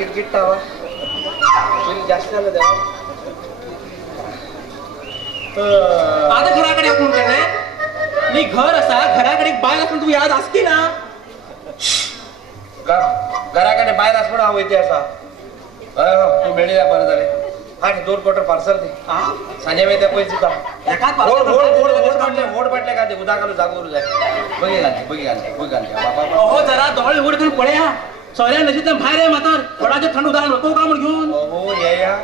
किटकिट tower जास्त झालं देवा आता घराकडे आपण काय मी घर असा घराकडे बाहेर असून तू याद असते ना घराकडे बाहेर असं हवं ते असा तू मिळेल बरं झाले हा 2 क्वार्टर पार्सल दे संजय माहिती पैसे होड पडले का ते उदा घालू जागोर जाय बघी घालते हो जरा दवळ उघड करून पळ्या सौर्या नजीक बाहेर आहे म्हातार थोडाचे थंड उदाहरण नको का म्हणून घेऊन हो या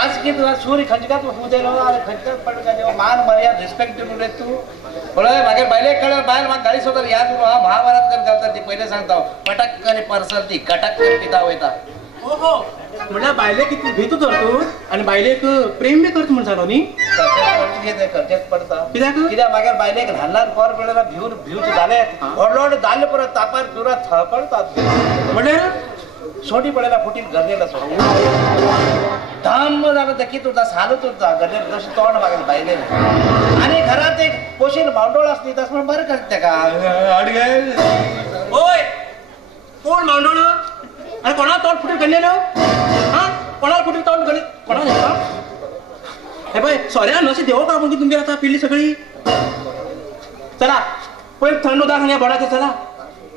आज की तुला सूर्य खंजकात होऊ दे खंजकात पडू का जेव्हा मान मर्याद रिस्पेक्ट देऊन रे तू बरोबर मागे पहिले कळलं बाहेर मग गाडी सोबत याद महाभारत कर घालतात ते पहिले सांगता पटक करे परसल ती कटक कर पिता होता हो हो म्हणलं बायले किती भेटू करतो आणि बायले एक प्रेम बी करतो म्हणून झालो नी खर्चात पडता कित्याक कित्याक मागे बायले एक लहान लहान पोर पिळेला भिवून झाले ओढलोड झाले परत तापार दुरात थळपळतात म्हणजे छोटी पडेला फुटील गरजेला धाम झालं तर की तुझा सालत होता गरजे जशी तोंड मागेल बायले आणि घरात एक पोशील भांडोळ असते तस म्हणून बरं करते का होय कोण मांडवण आणि कोणाला तोंड फुटील गणलेलं हा कोणाला फुटील तोंड गणले कोणाला हे बाय सॉऱ्या नसे देव का आपण की तुमची आता पिल्ली सगळी चला पण थंड उदाहरण या बडाचं चला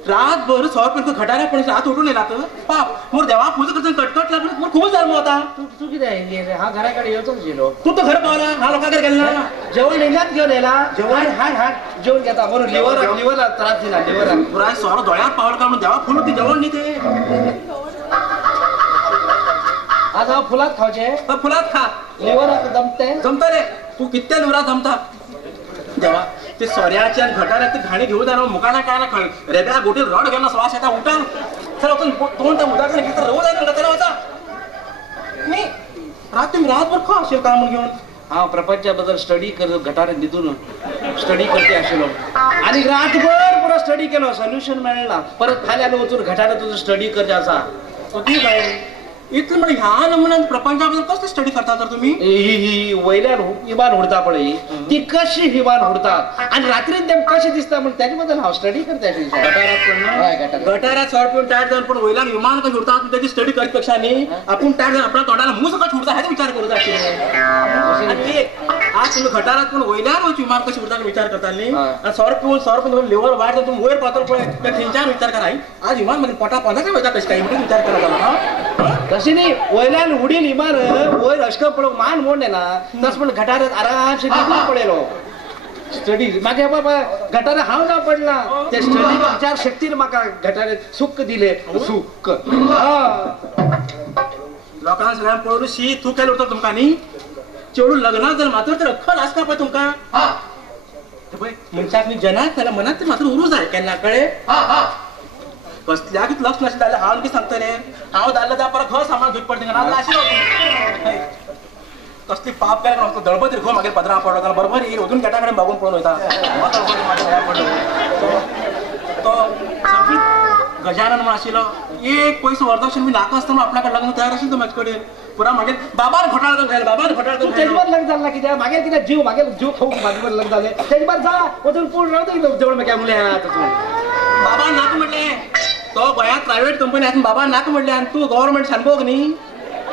रातभर 100 रुपये खटाऱ्या पण रात उठून येला तर पाप मोर देवा पूजा करताना कटकट लागलं मोर खूपच धर्म होता तू किती आहे हा घराकडे येतोच गेलो तू तर घर पावला हा लोकांकडे गेला जेवण नेल्यात घेऊन यायला जेवण हाय जेवण घेता बरोबर लिव्हर त्रास दिला लिव्हर पुरा सोरा डोळ्यात पावलं का म्हणून देवा फुल होती जेवण नाही ते आज हा फुलात खावचे फुलात खा लिव्हर जमत रे तू कित्या लिव्हरात जमता देवा ते सोऱ्याच्या घटाऱ्या ते घाणी घेऊ द्या मुकाना काय ना खळ रेब्या गोटी रड गेला श्वास येता उठा खरं होतं तोंड त्या उदाहरण घेतलं रोज आहे ना त्याला होता मी रातभर खा असेल का म्हणून घेऊन हा प्रपंचाबद्दल स्टडी कर घटारे निधून स्टडी करते असेल आणि रातभर पुरा स्टडी केलं सोल्युशन मिळेल परत खाली आलं होतो घटारे तुझं स्टडी करते असा ठीक आहे इथं म्हणजे ह्या नमुन्यात प्रपंचाबद्दल कसं स्टडी करता तर तुम्ही ही वैल्यान हिवान उडता पडे ती कशी हिवान उडतात आणि रात्री ते कशी दिसतात म्हणून त्याच्याबद्दल हा स्टडी करते गटारात शॉर्ट पिऊन टायर जाऊन पण वैलान विमान कशी उडतात त्याची स्टडी करण्यापेक्षा नाही आपण टायर जाऊन आपल्या तोंडाला मूस कशी उडता ह्याचा विचार करत असते आज तुम्ही गटारात पण वैल्यान विमान कशी उडतात विचार करता नाही आणि शॉर्ट पिऊन लेवल वाढ तुम्ही वर पातळ पडे तीन विचार करा आज विमान मध्ये पोटा पदाचा वेळा कशी काही म्हणून विचार करा तशी नाही वैलान उडील इमान वय रश्क पड मान मोडले ना तस पण घटारात आरामशी निघून पडेल स्टडी मागे बाबा घटारा हाव ना पडला त्या स्टडी विचार शक्तीने माका घटारे सुख दिले सुख लोकांना सगळ्या पळून शी तू केलं होतं तुमका नी चेडू लग्नात जर मात्र तर अख्खा लास का पाय तुमका मनशात जनात त्याला मनात मात्र उरूच आहे केन्ना कळे कसल्या की लक्ष नसले जाल्यार हांव की सांगता रे हांव धाडलं जा परत घर सामान घेऊन पडते ना अशी कसली पाप केला नसतो दळपत रे मागीर पदरा पडलो बरोबर येईल अजून गेटा कडेन बघून पळून वयता तो संगीत गजानन म्हणून आशिल्लो एक पयसो वरदक्षिण बी नाका आसतना आपल्याकडे लग्न तयार आशिल्लो म्हाजे कडेन पुरा मागीर बाबान घोटाळो करून घाल बाबान घोटाळो करून तेजवर लग्न झाला कित्याक मागीर कित्याक जीव खाऊक मागीर लग्न जालें तेजवर जा वचून पूर्ण रावता जवळ म्हाका मुले बाबा नाका म्हणले तो गोंयांत प्रायव्हेट कंपनी आसा बाबा नाका म्हणले आनी तू गव्हर्नमेंट शानभोग न्ही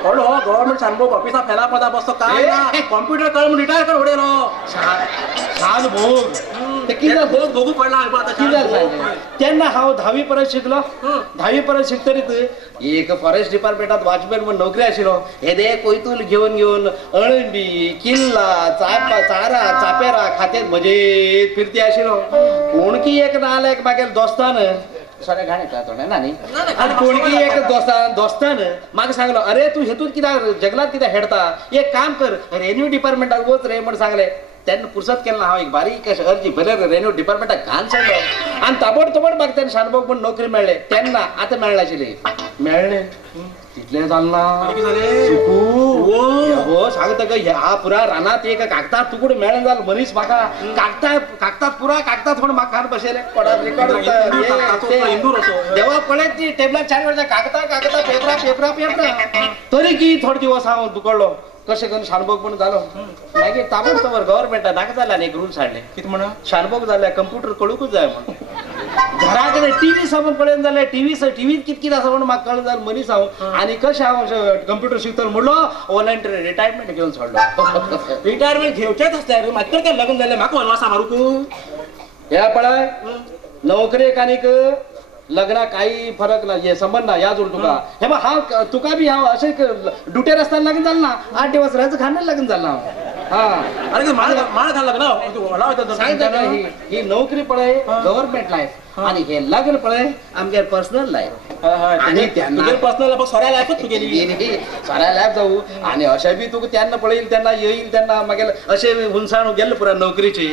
कळलो हो गव्हर्नमेंट शानभोग ऑफिसा फेला पदा बसतो काय ना कॉम्प्युटर कळ म्हणून रिटायर कर उडयलो शानभोग ते कितें भोग भोगू पडला आता कितें तेन्ना हांव 10वी पर्यंत शिकलो 10वी पर्यंत शिकतरीत एक फॉरेस्ट डिपार्टमेंटात वॉचमॅन म्हणून नोकरी आशिल्लो हे दे कोयतूल घेवन अळंबी किल्ला चारा चापेरा खात्यात मजेत फिरती आशिल्लो कोणकी एक नाल्याक मागेल दोस्तान सगळ्या घाण येता थोडे ना न्ही आनी कोणकी एक दोस्तान म्हाका सांगलो अरे तू हेतून कित्याक जंगलात कित्याक हेडता एक काम कर रेव्हेन्यू डिपार्टमेंटाक वच रे म्हणून सांगले त्यांना पुरसत केला हांव एक बारीक अर्जी बरे रेव्हेन्यू डिपार्टमेंटाक घाण सांगलो आनी ताबडतोबड म्हाका तेन्ना शानभोग म्हणून नोकरी मेळ्ळे तेन्ना आतां मेळना आशिल्ली मेळ्ळे तितलें जालना हो सांगता हा पुरा रानात एक कागदात तुकूड मेळ्ळें जाल मनीस म्हाका कागदात पुरा कागदात म्हणून म्हाका खाण बसयले कोणाक रिकॉर्ड देवा पळयत ती टेबलार 4 वर्सां कागदा पेपरा तरी की थोडे दिवस हांव दुखडलो कशें करून शानभोग म्हणून जालो मागीर ताबडतोब गव्हर्नमेंटान नाका जाल्यार एक रूल्स हाडले कितें म्हणून शानभोग जाल्यार कंप्युटर कळूकूच जाय म्हणून घराकडे टीव्ही समोर पडेल जाल्यार टीव्हीत कितकित आसा म्हणून म्हाका कळून जाल्यार मनीस हांव आनी कशें हांव कंप्युटर शिकतलो म्हणलो वॉलंटरी रिटायरमेंट घेवन सोडलो. रिटायरमेंट घेवचेच आसल्यार मात्र काय लग्न जालें म्हाका वनवासा मारूक हे पळय नोकरेक आनीक लग्नाक काही फरक ना हे संबंध ना या जोड तुका हे बघ हांव तुका बी हांव अशें ड्युटेर आसतना लग्न जालें ना 8 दिवस राहायचं खाणें लग्न जालें हांव. हा अरे माळ घाल लग्न सांगता ही नोकरी पळय गव्हर्नमेंट लायफ आणि हे लग्न पळय आमगे पर्सनल लायफ आणि तुगे पर्सनल सोऱ्या लायफच तुगेली सोऱ्या लायफ जाऊ आणि अशें बी तुका तेन्ना पळयल तेन्ना येईल तेन्ना मागीर अशें हुनसाण गेल्लो पुरा नोकरीचे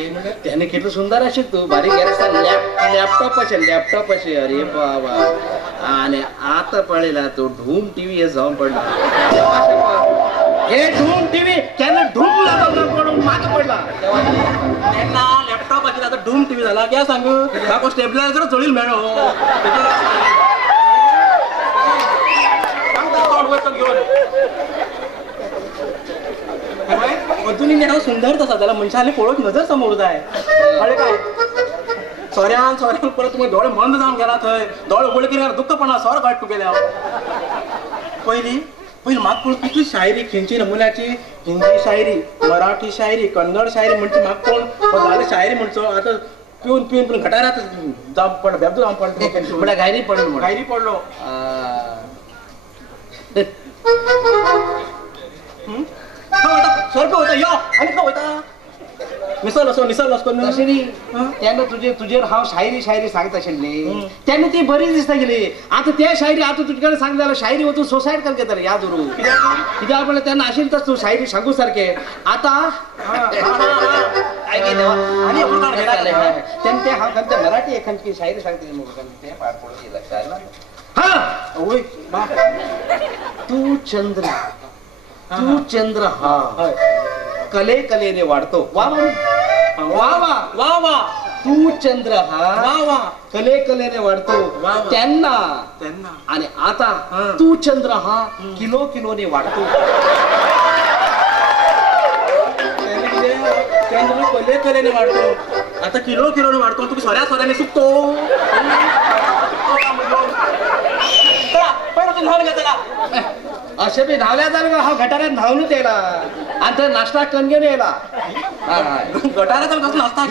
तेन्ना कितलो सुंदर आशिल्लो तूं बारीक लॅपटॉप अशें अरे बाबा आणि आता पळयला तूं धूम टीव्ही जावन पडला हे धूम टीव्ही केन्ना धूम लागला पडून मागे पडला तेन्ना लॅपटॉपाचेर आता धूम टीव्ही झाला क्या सांगू म्हाका स्टेबलायझर जळील मेळ्ळो अजूनही हांव सुंदर तसा जाल्यार मनशाले पळोवंक नजर समोर जाय कळ्ळें काय सोऱ्यान परत तुमी दोळे बंद जावन गेला थंय दोळे उगडले की दुख्खपणा सोर काड तुगेले पयली म्हाका कोण कितली शायरी खंयची नमुन्याची हिंदी शायरी मराठी शायरी कन्नड शायरी म्हणची म्हाका कोण जाले शायरी म्हणचो आतां पिवन घटारात जावं पड बेबदो जावं पडलो म्हणल्यार घायरी पडलो सोरपे वयता यो आनी खंय वयता निसल असो तशें न्ही तेन्ना तुजेर हांव शायरी सांगता आशिल्ली तेन्ना ती बरी दिसता गेली आतां ते शायरी आतां तुजे कडेन सांग जाल्यार शायरी वचून सुसायड कर घेता याद उरून कित्याक म्हणल्यार तेन्ना आशिल्ली तस तूं शायरी सांगू सारकें आतां तेन्ना ते हांव खंयच्या मराठी एखादी शायरी सांगता ते पाड पडून लक्षात हा ओय बा तू चंद्र हा कलेने वाढतो वा वा वा वा वा तू चंद्र हा वा वा कलेने वाढतो त्यांना आणि आता तू चंद्र हा किलोने वाढतो चंद्र कलेने वाढतो आता किलोने वाढतो तू सोऱ्याने सुकतो असे बी धावल्या जाल्या हा गटारात धावूनच यायला आणि तर नाश्ता कणगेन यायला गटारात कसं नाश्ता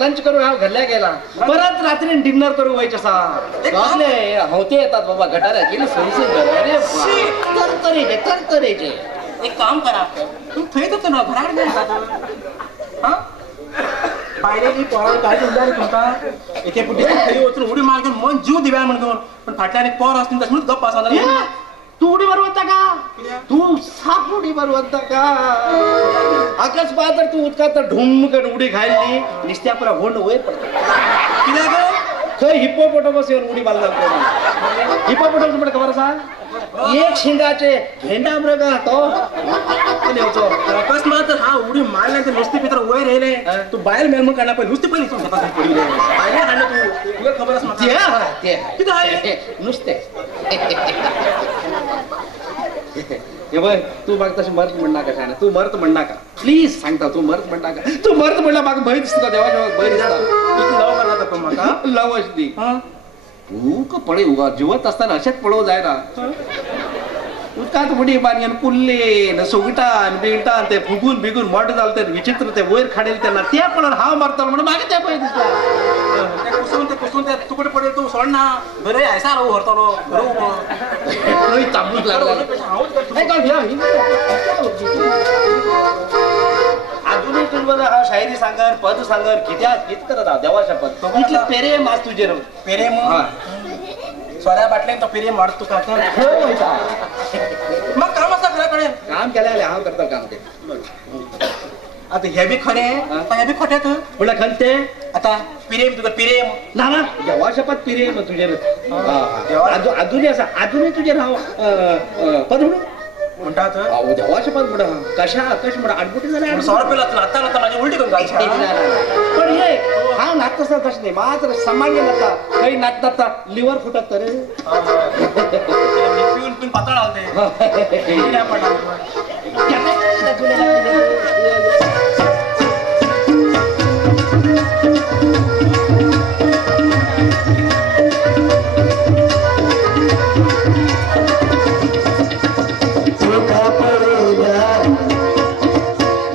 लंच करू हा घरल्या गेला परत रात्री डिनर करू व्हायचं असा होते येतात बाबा गटारात गेले सोडून तरतरेचे एक काम करा तू थंयच होतो ना घराकडे पायरेली पोरां काय उरल्यार तुमकां एके पुटी थंय वचून उडी मार घेवन मन जीव दिव्या म्हणून पण फाटल्यान एक पोर आसता तशें गप्प आसा तू उडी मारवता का तू साप उडी मारवता का अकस्मात तर तू उदकात ढुम करून उडी घालली निस्त्या पुरा होंड वयर पडता कित्याक खंय हिप्पोपोटमस येवन उडी मारला हिप्पोपोटमस म्हणजे खबर आसा एक शिंगाचे भेंडा मृग तो अकस्मात हा उडी मारल्या ते नुस्तें भितर वयर येयले तू भायर मेळ म्हूण काडना पळय नुस्तें पयलीं घेता पडले भायर हाडले तू तुका खबर आसा म्हाका ते कितें आहा नुस्तें हे बघ तू म्हाका तशें मर्त म्हणनाका शाण्या तू मर्त म्हणनाका प्लीज सांगता तू मर्त म्हणनाका तू मर्त म्हणल्यार म्हाका भंय दिसता देवाच्या भंय दिसता लव करता तो म्हाका लव आसली तू पळय उगा जिवत असताना अशेंच पळोवं जायना उदकांत उडी मारयन कुल्लेन सुगटान बिगटान ते फुगून बिगून मोठ जालें ते विचित्र ते वयर खाडेल तेन्ना ते पळोवन हांव मारतलो म्हणून म्हाका ते भंय दिसता ते कुसून ते तुकडे पडले तू सोडना बरें आयसा राव व्हरतलो खंय तांबूक लागला अजूनही तुझं हा शायरी सांगर पद सांगर कित्याक कित करत हांव देवाच्या पद इतले प्रेम आज तुजेर प्रेम सोऱ्या बाटलेन तो प्रेम मारत तुका मग काम आसा घरा कडेन काम केलें जाल्यार हांव करता काम ते आता हे बी खरें हे बी खोटें म्हणल्यार खंय ते आता प्रेम तुका प्रेम ना ना देवाच्या पद प्रेम तुजेर अजूनही आसा अजूनही तुजेर हांव पद म्हणून म्हणटात देवाचे पद म्हणा कशा कशें म्हणा आडमुटी जाल्यार सोर पेला नाचता नाचता माझी उलटी करून घालची पण हे हांव नाचता आसतना तशें न्ही मात्र समान्य नाचता खंय नाचता लिवर फुटत तर पिवन पिवन पातळ घालते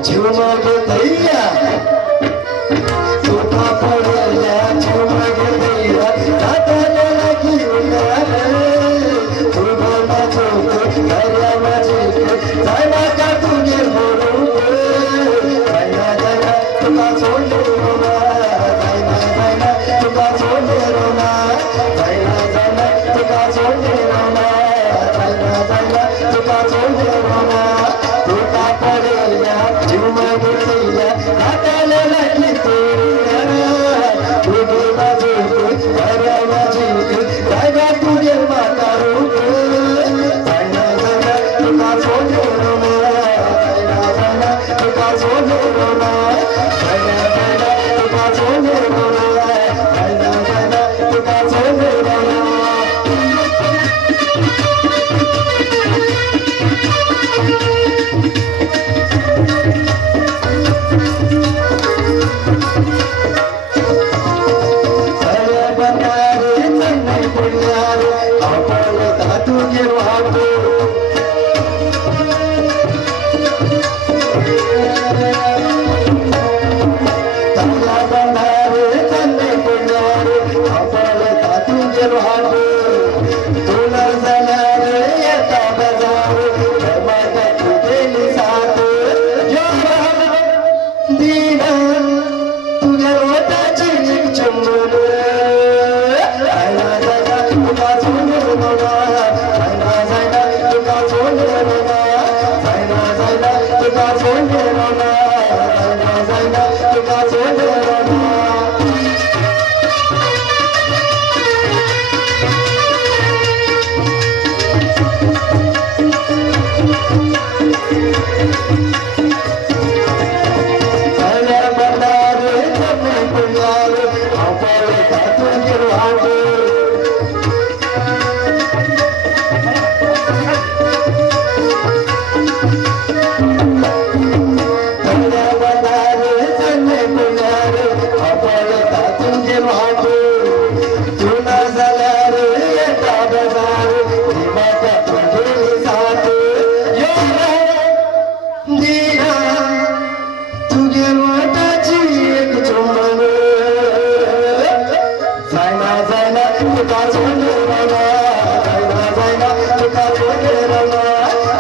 जीव मागे दैया तुका पडल्या जीव मागे दैया जाताना घेऊन तुझा माझो कार्या माझे जायला का तुझे मोडून जायला जायला तुका सोडले रोना जायला जायला तुका सोडले रोना जायला जायला तुका सोडले रोना जायला जायला तुका सोडले रोना तुका पडल्या जीव मागे दैया जाताना तुझे माझे कार्या माझे जायला तुझे मातारू जायला जायला तुका सोडले रोना जायला जायला तुका सोडले रोना जायला जायला तुका सोडले रोना जायला जायला तुका सोडले रोना सगळ्या बंदारे चन्नै पुण्यारे आपण धातू घेऊ हातो सगळ्या बंदारे चन्नै पुण्यारे आपण धातू घेऊ हातो तुला जाणारे येता बाजार धर्माचा तुझे साथ दीना तुझ्या रोटाची चंबल जायला जायला तुका सोडले रोना जायला जायला तुका सोडले रोना जायला जायला तुका सोडले रोना जायला जायला तुका सोडले रोना सगळ्या बंदारे चन्नै पुण्यारे आपण धातू घेऊ हातो सगळ्या बंदारे चन्नै पुण्यारे आपण धातू घेऊ हातो तुला झाल्या रे येता बाजार देवाच्या तुझे साथ दीना तुझे रोटाची एक चुंबन जायला जायला तुका सोडले रोना जायला जायला तुका सोडले रोना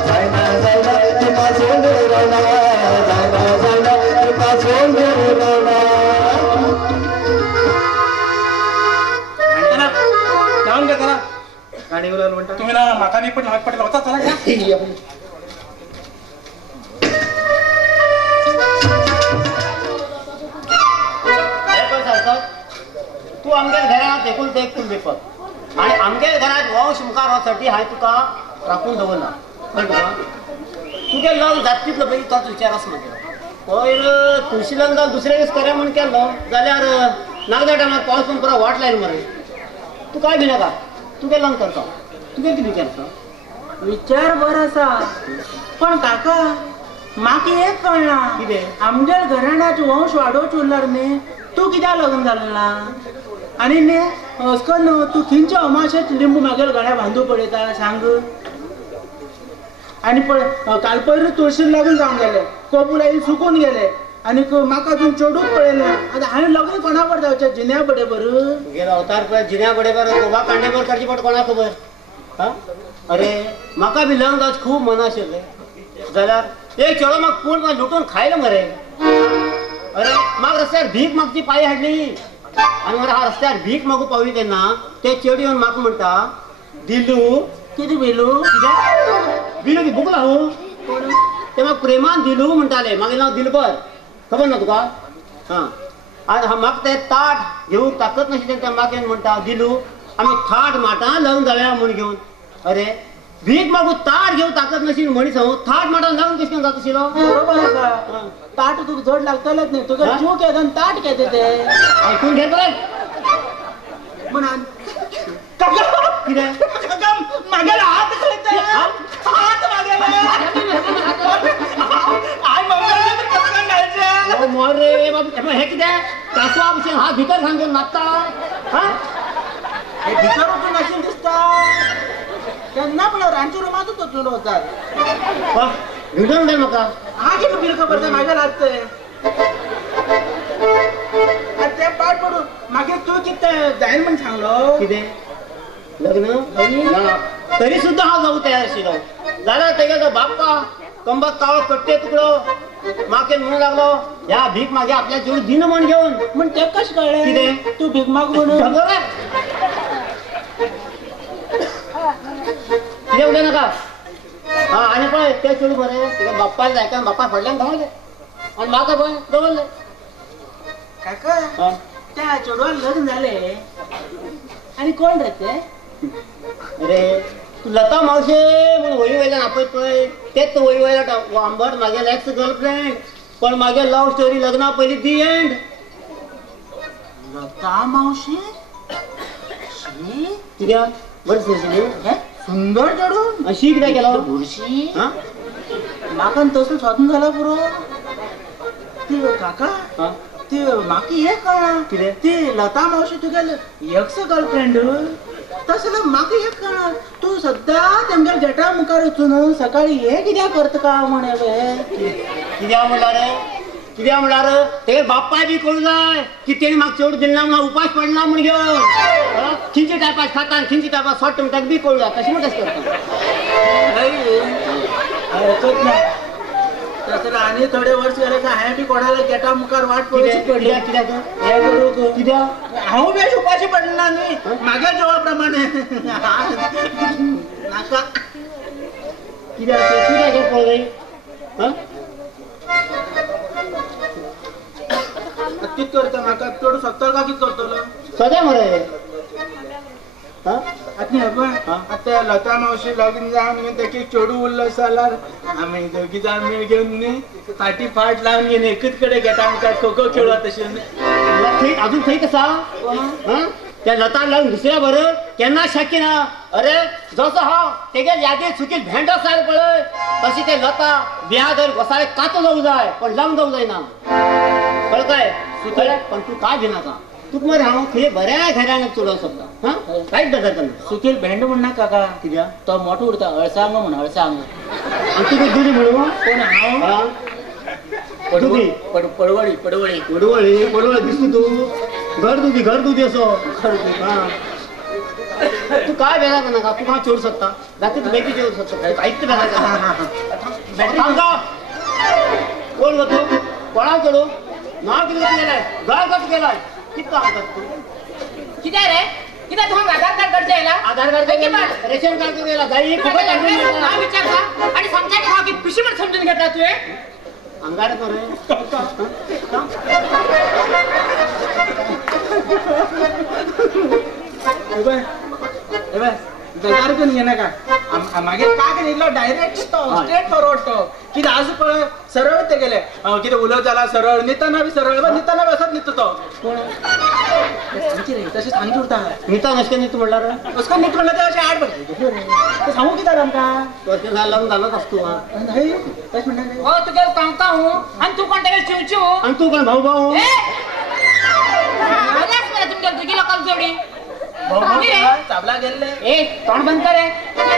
जायला जायला तुका सोडले रोना जायला जायला तुका सोडले रोना जाऊन घ्या जरा गाणी बोलायला म्हणता तुम्ही ना माका मी पण पटेल होता चला घ्या तू आमच्या घरात देखून देखून बेपक आणि आमच्या घरात वंश मुखार होसाठी हाय तुका राखून दवरला कळलं तुका तुगे लग्न जातकीतलं पयलीं तोच विचारस म्हजे पयर तुळशी लग्न दुसरे दीस करा म्हण केलो जाल्यार नागल्या टायमार पावस पण पुरा वाट लायला मरे तू काय भिनाका तुगे लग्न करता तुगे कितें विचारता विचार बरो आसा पण काका म्हाका एक कळना कितें आमच्या घराण्यात वंश वाडोवचे उरल्यार न्ही तू कित्याक लग्न जालें ना आनी न्ही अशकन तू खंयच्या अमाशेच लिंबू म्हागेल गळ्या बांदू पडयता सांग आनी पळय काल पयर तुळशीक लग्न जावन गेलें कपूल आई सुकून गेले आनी म्हाका अजून चेडूच पळयलें आतां हांवें लग्न कोणा बरें जावचें जिन्या बडे बरं गेलो अवतार पळय जिन्या बडेबर कोबा कांडेबर करची पड कोणा खबर हा अरे म्हाका बी लग्न जावचें खूब मन आशिल्लें जाल्यार एक चेडो म्हाका पूर्ण लुटून खायलो मरे अरे म्हाका रस्त्यार भीक मागची पाळी हाडली आनी मरे हा रस्त्यार भीक मागू पावली तेन्ना ते चेडूं येवन म्हाका म्हणटा दिलू कितें बेलू कित्याक बिलू की भुकला हूं ते म्हाका प्रेमान दिलू म्हणटाले म्हागे नांव दिलबर खबर ना तुका हां आनी म्हाका ते ताट घेवंक ताकत नाशिल्ले ते म्हाका येवन म्हणटा दिलू आमी थाट माटां लग्न जाल्या म्हूण घेवन अरे भीक मागू ताट घेवंक ताकत नाशिल्ली मनीस हांव थाट माटां लग्न कशें जाता आशिल्लो बरोबर आसा ताट तुका जड लागतलेच न्ही तुका जीव घेता आनी ताट घेता ते आयकून घे पळय म्हणून कितें म्हागेलो हात खंय हात म्हागेलो हांव मंगळागौर कसं घालचें ओ मोर रे बाबा हे कितें कासवा भशेन हात भितर सांगून मागता हां हे भितर वचून अशें दिसता केन्ना पण रांदच्या रुमांतूच वचून वतात भिडून दे म्हाका हा किती बिल खबर ते मागे लागतंय ते पाठ पडून मागे तू किती जाईन म्हणून सांगलो कितें लग्न ना तरी सुद्धा हांव जाऊ तयार आशिल्लो जाल्यार तेगे बाप्पा कंबात काळो कट्टे तुकडो माके म्हणू लागलो ह्या भीक मागे आपल्या चेडू दिन म्हण घेऊन म्हण ते कशें कळ्ळें कितें? तू भीक माग म्हणून कितें उलय नाका हा आनी पळय ते चेडू बरें तुका बाप्पा जायका बाप्पा फाटल्यान धांवले आनी म्हाका पळय दवरले काका हा त्या चेडवान लग्न झाले आणि कोण रे ते अरे तू लता मावशे म्हणून वयी वयल्यान आपयत पळय तेच वयी वयला आंबट म्हागे एक्स गर्लफ्रेंड पण म्हागे लव्ह स्टोरी लग्ना पयलीं दी एंड लता मावशी शी, कित्याक बरें सुशिल्ली हे सुंदर चेडून अशी कित्याक केलो बुरशी हा म्हाका तसलो स्वतंत्र झाला पुरो ती काका हा ती म्हाका हे कळना कितें? ती लता मावशी तुगेले एक्स गर्लफ्रेंड तसलं म्हाका हे कळना तू सद्दां तेमच्या गेटा मुखार वचून सकाळी हे कित्याक करता का म्हणे कित्याक म्हणल्यार ते बाप्पा बी कळू जाय की तेणी म्हाका चेडू दिना म्हणून उपास पडना म्हण घेवन खिंची टायपास खाता आनी खिंची टायपास सोडटा म्हणटा बी कळू जाय तशें म्हणटा करता तसलं आणि थोडे वर्ष गेले का हांवें बी कोणाला गेटा मुखार वाट पळोवची पडली कित्याक हे करूंक कित्याक हांव बी अशें उपाशी पडना न्ही म्हागे जवळ प्रमाणे नाका कित्याक पळय कित करता म्हाका चेडू सत्तर का कित करतलो सद्या मरे आता लता मावशी लग्न जावन तेकी चेडू उरलो जाल्यार आमी दोगी जाण मेळ घेवन न्ही फाटी फाट लावन घेवन एकूच कडेन घेता मुखार खो खो खेळत तशें अजून थंय कसा त्या लता लागून दुसऱ्या बरोबर केन्ना शक्य ना अरे जसो हांव तेगे यादीत चुकीत भेंडो जाय पळय तशी ते लता बिया धर घोसाळे कातो जावं जाय पण लग्न जावं जायना कळ्ळें काय पण तू काय भिनाका तुका मरे हांव खंय बऱ्या घरान चडोवंक सोदता हा कांयच बेजार करना सुकील भेंड म्हण नाका काका कित्याक तो मोठो उरता अळसांग म्हण अळसांग आनी तुका दुदी म्हणू कोण हांव दुदी पडवळी पडवळी पडवळी पडवळी दिसता तू घर दुदी असो हा तू काय बेजार करनाका तू हांव चेडू सोदता जाता तू बेगी चेडू सोदता कांयच बेजार करना कोण गो तू कोणाक चेडू नांव कितें केलाय घर कसो केलाय कितें काम करता तू किती रे किती तुम्हाला आधार कार्ड करता येला आधार कार्ड रेशन कार्ड केला जाई फुकट नाव विचारता आणि समजा की हा की खुशी पण समजून घेतला तू अंगार करे बेजार करून घे नाका मागे काय केलो डायरेक्ट स्ट्रेट फॉरवर्ड तो कितें आज पळय सरळ ते गेले कितें उलय जाला सरळ न्हिताना बी सरळ न्हिताना बी असत न्हित तो सांगची रे तशें सांगची उरता न्हिता नशें न्हित म्हणल्यार असको न्हित म्हणल्यार ते अशें आड पडटा ते सांगू कित्याक आमकां वर्ष लग्न जालोच आसता न्हय तशें म्हणटा हो तुगे कांका हूं आणि तू कोण तेगे चिवचिव आनी तू कोण भाऊ भाऊ तुमच्या दुगी लोकांक जोडी चाबला गेल्ले ए तोंड बंद करे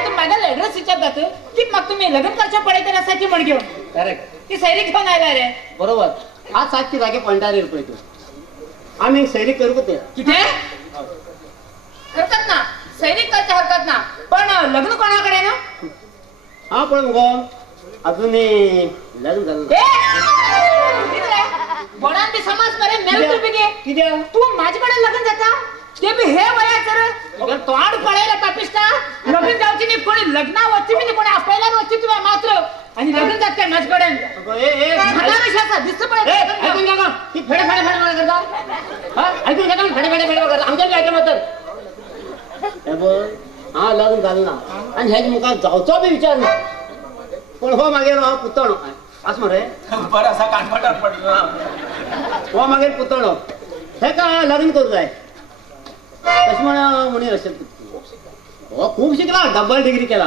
तू माझा एड्रेस विचारतात की मग तुम्ही लग्न करच्या पडायचं रसाची म्हण घेऊन करेक्ट ती सैरी घेऊन आयला रे बरोबर आज 7ची जागे पॉइंटार येईल पळय तू आमी सैरी करू ते किती हरकत ना सैनिक करच्या हरकत ना पण लग्न कोणाकडे ना हा पण गो अजूनही लग्न झालं बोडान बी समाज मरे मेल तू बिगे कित्याक तू माझ्याकडे लग्न जाता ते बी हे वया सर तोंड पळायला पापिस्ता लग्न जावची नी कोणी लग्ना वच्ची बी कोणी आपल्याला वच्ची तुला मात्र आणि लग्न जात काय माझ्याकडे ए ए मनाविषयाचा दिसत पडत ऐकून घ्या का ती फेडे फेडे फेडे मला करता हा ऐकून घ्या का फेडे फेडे फेडे करता आमच्या काय केलं तर हे बघ हा लग्न झालं ना आणि ह्याच मुखार जावचो बी विचार ना पण हो मागेर हो पुतण असं मरे बरं असा कानफटार पडला हो मागेर पुतण हे का लग्न करू जाय तशें म्हणी अशें हो खूब शिकला डबल डिग्री केला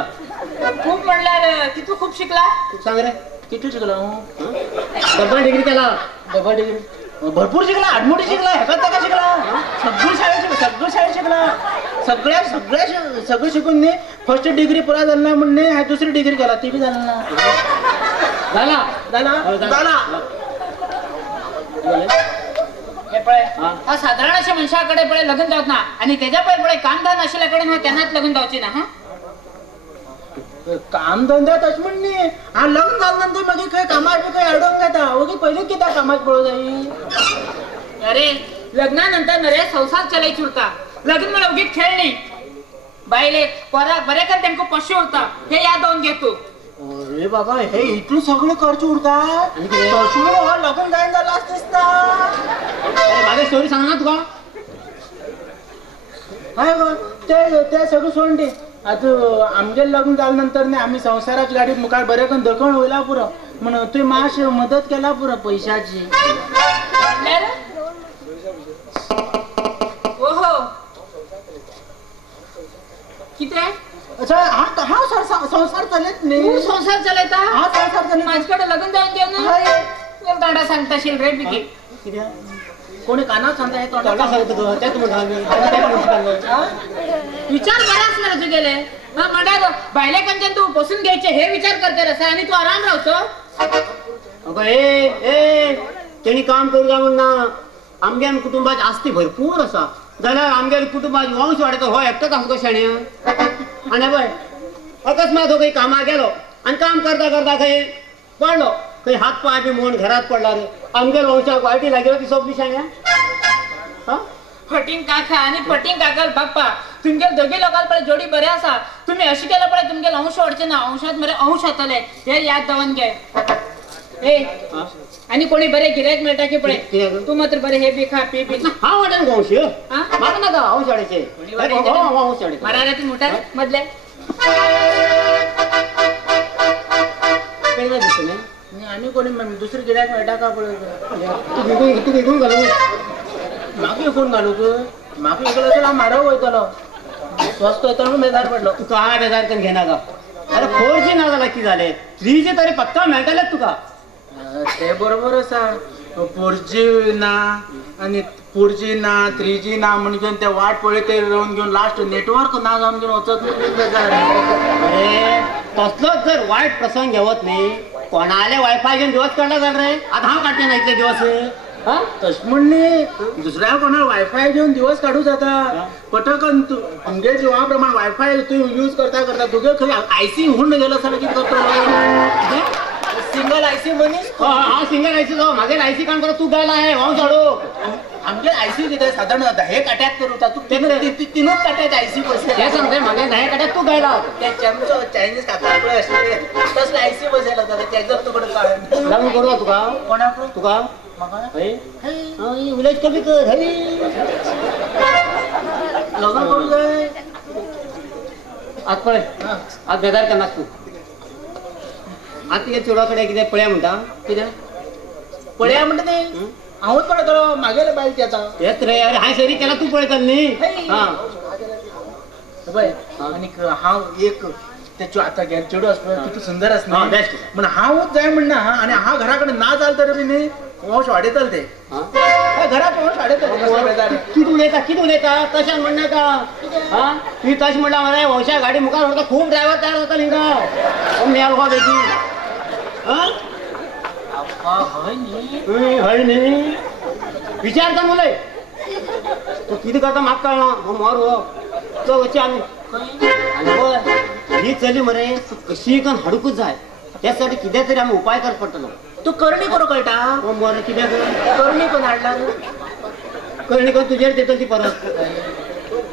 खूप म्हणल्यार कितू खूप शिकला तू सांग रे किती शिकला हांव डबल डिग्री केला डबल डिग्री भरपूर शिकला आडमोठी शिकला हेका तेका शिकला सगळी शाळेत शिकला सगळ्या सगळं शिकून न्ही फर्स्ट डिग्री पुरा जालना म्हणून न्ही हांवें दुसरी डिग्री केला ती बी जालना झाला झाला हे पळे हा. हा साधारण अशा मनुष्याकडे पळे लग्न जावत ना आणि त्याच्या पळे कामधान असल्याकडे ना त्यांनाच लग्न जावची ना हा काम धंद्यात अस म्हणणे हा लग्न झाल्यानंतर मग काही कामात काही अडवून घेता वगैरे पहिले किती कामात पळू जाईल अरे लग्नानंतर नरे संसार चलायची उरता लग्न मला उगीच खेळणी बाईले पोरा बरे कर त्यांना पशु होता हे याद लावून घेतो अरे बाबा हे इथून सगळे खर्च उरतात लग्न जायला झाला असतेस माझी स्टोरी सांग ना तुका हाय गं, ते सगळं सोडून दे आता आमचे लग्न झाल्यानंतर नाही आम्ही संसाराची गाडीत मुखार बरे करून दखण होईला पुरं म्हणून तुम्ही माश मदत केला पुरं पैशाची ओहो किती अच्छा हा संसार चालत नाही संसार चालायचा हा संसार चालत माझ्याकडे लग्न जाऊन घेऊन हाय. दाडा सांगताशील रे बिकी कोणी कानात सांगता येतो तोंडात सांगतो त्यात म्हणतो आम्ही विचार बरा असणार तू गेले हा म्हणा बायले कंचन तू बसून घ्यायचे हे विचार करते रसा आणि तू आराम राहतो अगं ए त्यांनी काम करू जा म्हणा आमग्यान कुटुंबाची आस्ती भरपूर असा जाल्यार आमगेर कुटुंबाची वंश वाडयतो हो एकटोच आसा गो शाण्या आनी पळय अकस्मात हो खंय कामाक गेलो आनी काम करता करता खंय पडलो खंय हात पाय बी मोडून घरात पडला रे आमगेर वंशाक वायटी लागलो ती सोपली शाण्या हा फटिंग काका आणि फटिंग काकाल बाप्पा तुमगे दोघे लोकांना पळे जोडी बरे असा तुम्ही अशी केलं पळे तुमगे अंश वाढचे ना अंशात मरे अंश जातले हे याद दवन घे ए आणि कोणी बरे गिरायक मिळता की पळे तू मात्र बरे हे बी खा पी बी हा वाटेन गो वंश हा? म्हाका नाका वंश वाडयचे वंश वाडयचे मराठा ती मोठा मधले कळना दिसत न्ही आणि आम्ही कोणी दुसरी गिरायक मेळटा का पळय तू विकून घालू म्हाका फोन घालू ग म्हाका इकडे तर मारव वयतलो स्वस्त वयतलो म्हणून बेजार पडलो तुका हा बेजार करून घेनाका अरे 4G ना जाल्यार कितें जालें 3G तरी पक्का मेळटलेच तुका ते बरोबर आसा 4G ना आणि 4G ना 3G ना म्हणजे ते वाट पळय ते रावन घेवन लास्ट नेटवर्क ना जावन घेवन वचत न्ही बेजार अरे तसलोच जर वायट प्रसंग घेवत न्ही कोणाले वायफाय घेवन दिवस काडला जाल्यार रे आतां हांव काडचें ना इतले दिवस हा तश म्हणणे दुसऱ्या कोणाला वायफाय घेऊन दिवस काढू जाता पटकन तू तुमगे जिवा प्रमाण वायफाय तू यूज करता करता तुगे खंय आयसी होऊन गेलो सगळं कितें करतो सिंगल आयसी मनीस हांव सिंगल आयसी जावं म्हागे आयसी काम करता तूं गायला हे हांव सोडू आमगे आयसी कितें साधारण जाता हे काट्याक करूता तू तीनच काट्याक आयसी बसले हे सांगते म्हागे न्हय काट्याक तू गायला त्या चमचो चायनीज काका असले तसले आयसी बसयला जाता त्याच्यात तुकडे काढ लग्न करू तुका कोणाक तुका म्हाका हय उलयच कमी कर हय लग्न करू जाय आज पळय आज बेजार करनास तू आज तुगे चेडवा कडेन कितें पळया म्हणटा कितें पळया म्हणटा ते हांवूच पळयतलो म्हागेले बायल त्याचा तेच रे अरे हांवें सरी केला तू पळयता न्ही हा पळय आनीक हांव एक त्याची आता चेडू आसलो कितू सुंदर आसना हा, best. म्हण हांवूच जाय म्हणना आणि हा घरा कडेन ना जाल तर बी न्ही वंश वाडयतले ते घरात वंश वाडयतले कितें उलयता तशें म्हणनाका हा तुवें तशें म्हणटा मरे वंशा गाडी मुखार व्हरता खूब ड्रायव्हर तयार जाता हिंगा मेल गो बेगी हय न्ही विचार कर उलय तूं कितें करता म्हाका कळना हो मोर हो चल वच्ची आमी आनी पळय ही चली मरे तूं कशी करून हाडूकूच जाय त्यासाठी कितें तरी आमी उपाय करचो पडटलो तू करणी करू कळटा हो मोर कितें करणी कोण हाडला कळणी करून तुजेर देतली ती परत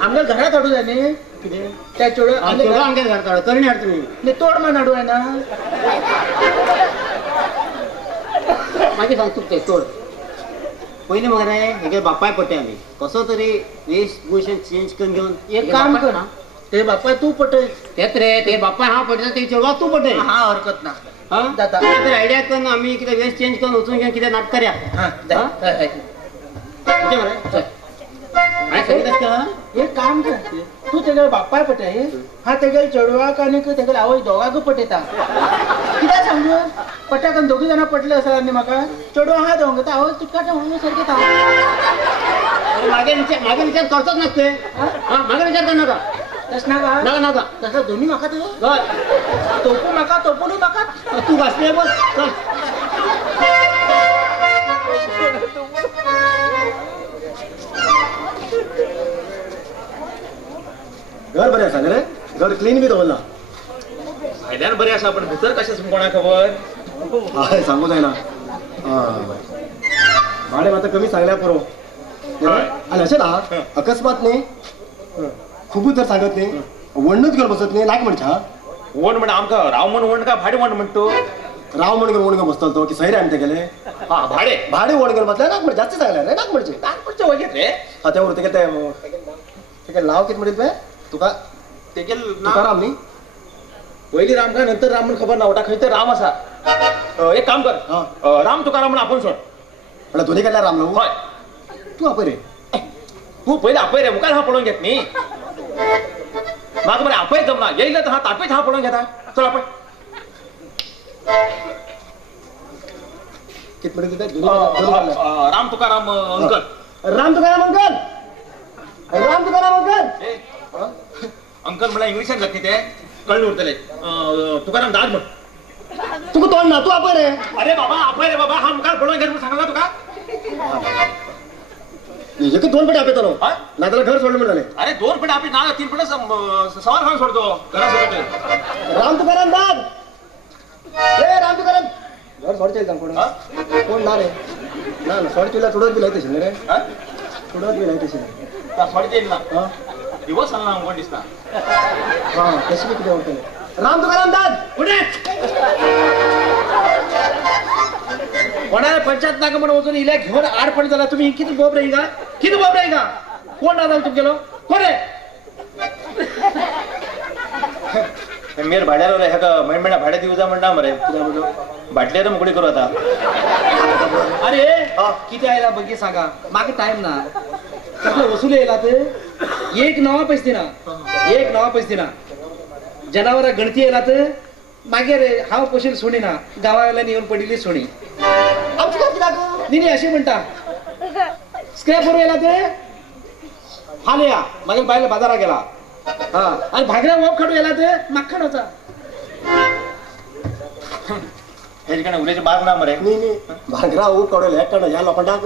आमच्या घरात हाडू जाय न्ही कितें त्या चेडू चेडो आमगे घालता करणी हाड तुमी न्ही तोड मान हाडू ना मागीर सांग तुका तें सोड पयलीं मरे हेगे बापाय पडटे आमी कसो तरी वेशभूषण चेंज करून घेवन एक काम कर ते बापाय तू पटय तेच रे ते बापाय हांव पडटा ते चेडवा तूं पटय हा हरकत ना हा जाता. कितें तरी आयडिया करून आमी कितें वेश चेंज करून वचून घेवन कितें नाटक करया हा जा. हा? हय, हय. कितें मरे चल हांवें सांगितलें का एक काम कर तू तेगे बापाय पटय हा तेगे चेडवाक आनीक तेगे आवय दोगांक पटयता कित्याक सांगू पट्याकन दोगी जाणां पटले आसा न्ही म्हाका चेडवा हा दोंगता आवय तुका सारकें मागे विचार करचोच नाका ते हा मागे विचार कर नाका तस नाका नाका नाका तसं दोन्ही माका तू हय तोपू माका तोपून माका तू घासले बस चल घर बरें आसा न्ही रे घर क्लीन बी दवरला भायल्यान बरें आसा पण भितर कशें कोणा खबर हय सांगू जायना भाडे मात्र कमी सांगल्या पुरो आनी अशें ना अकस्मात न्ही खूबच जर सांगत न्ही वण्णूच घेवन बसत न्ही नाक म्हणच्या वण म्हण आमकां राव म्हण वण काय भाडे वण म्हणतो राव म्हण घेवन वण घेवन बसतलो तो की सैरे आनी ते गेले हा भाडे भाडे वण घेवन बसले नाक म्हणजे जास्त सांगल्या रे नाक म्हणचे तात्पुरचे वगैरे रे हा ते उरते ते नाव कितें म्हणत तुवें तुका तेगेल तुकाराम न्ही पयली राम काय नंतर राम म्हण खबर ना वटा खंय तर राम आसा एक काम कर राम तुकाराम म्हण आपण सोड म्हणल्यार दोनी कडल्यान राम न्हू हय तूं आपय रे तू पयली आपय रे मुखार हा पळोवन घेत न्ही म्हाका बरें आपय जमना येयले तर हा तापयत हा पळोवन घेता चल आपय कितें म्हणत तुवें दोनी कडल्यान Ram Tukaram uncle Ram Tukaram uncle Ram Tukaram uncle uncle म्हळ्यार इंग्लिशान जात न्ही ते कळ्ळें उरतले तुकाराम दाद म्हण तुका तोंड ना तूं आपय रे अरे बाबा आपय रे बाबा हा मुखार पळोवन घेत म्हण सांगला तुका हेजे दोन पटी आपयतलो हय? नाजाल्यार घर सोडलें म्हणटाले अरे 2 पिढे आपली ना 3 पिढे सवार खान सोडतो घरा सकट राम तुकाराम दाद रे राम तुकाराम घर सोडचे जाण कोण कोण ना रे ना ना सोडचे चुडत बी लायत आशिल्ले रे चुडत बी लायत आशिल्ले सोडचे ना हां दिवस सांगला कोण दिसता हां तशें बी कितें उरतलें राम तुकाराम दाद पुढे कोणाला पंचायत नाका म्हणून वचून इल्या घेऊन आडपण झाला तुम्ही किती बोबरे का किती बोबरे का कोण दादा तुम गेलो कोण रे मेर भाड्याला रे हेका महिना भाड्या दिवू जा म्हणटा मरे बाटले रे मुकडी करू आता अरे किती आयला बघी सांगा मागे टाइम ना कसलं वसुली येला ते एक नवा पैसे दिना जनावरा गणती येला तर मागे रे हांव पोशील सोडी ना गावाला येऊन पडिल्ली सोडी आमची काय कित्याक नी अशी म्हणटा स्क्रॅप वर येला ते हाल या मागीर बायला बाजारा गेला हा आणि भागऱ्या वोप खाडू येला ते म्हाका खाडोचा हेज कणे उलेचे मार्ग ना मरे नी नी भांगरा ऊप काडले एक ह्या लोखंडाक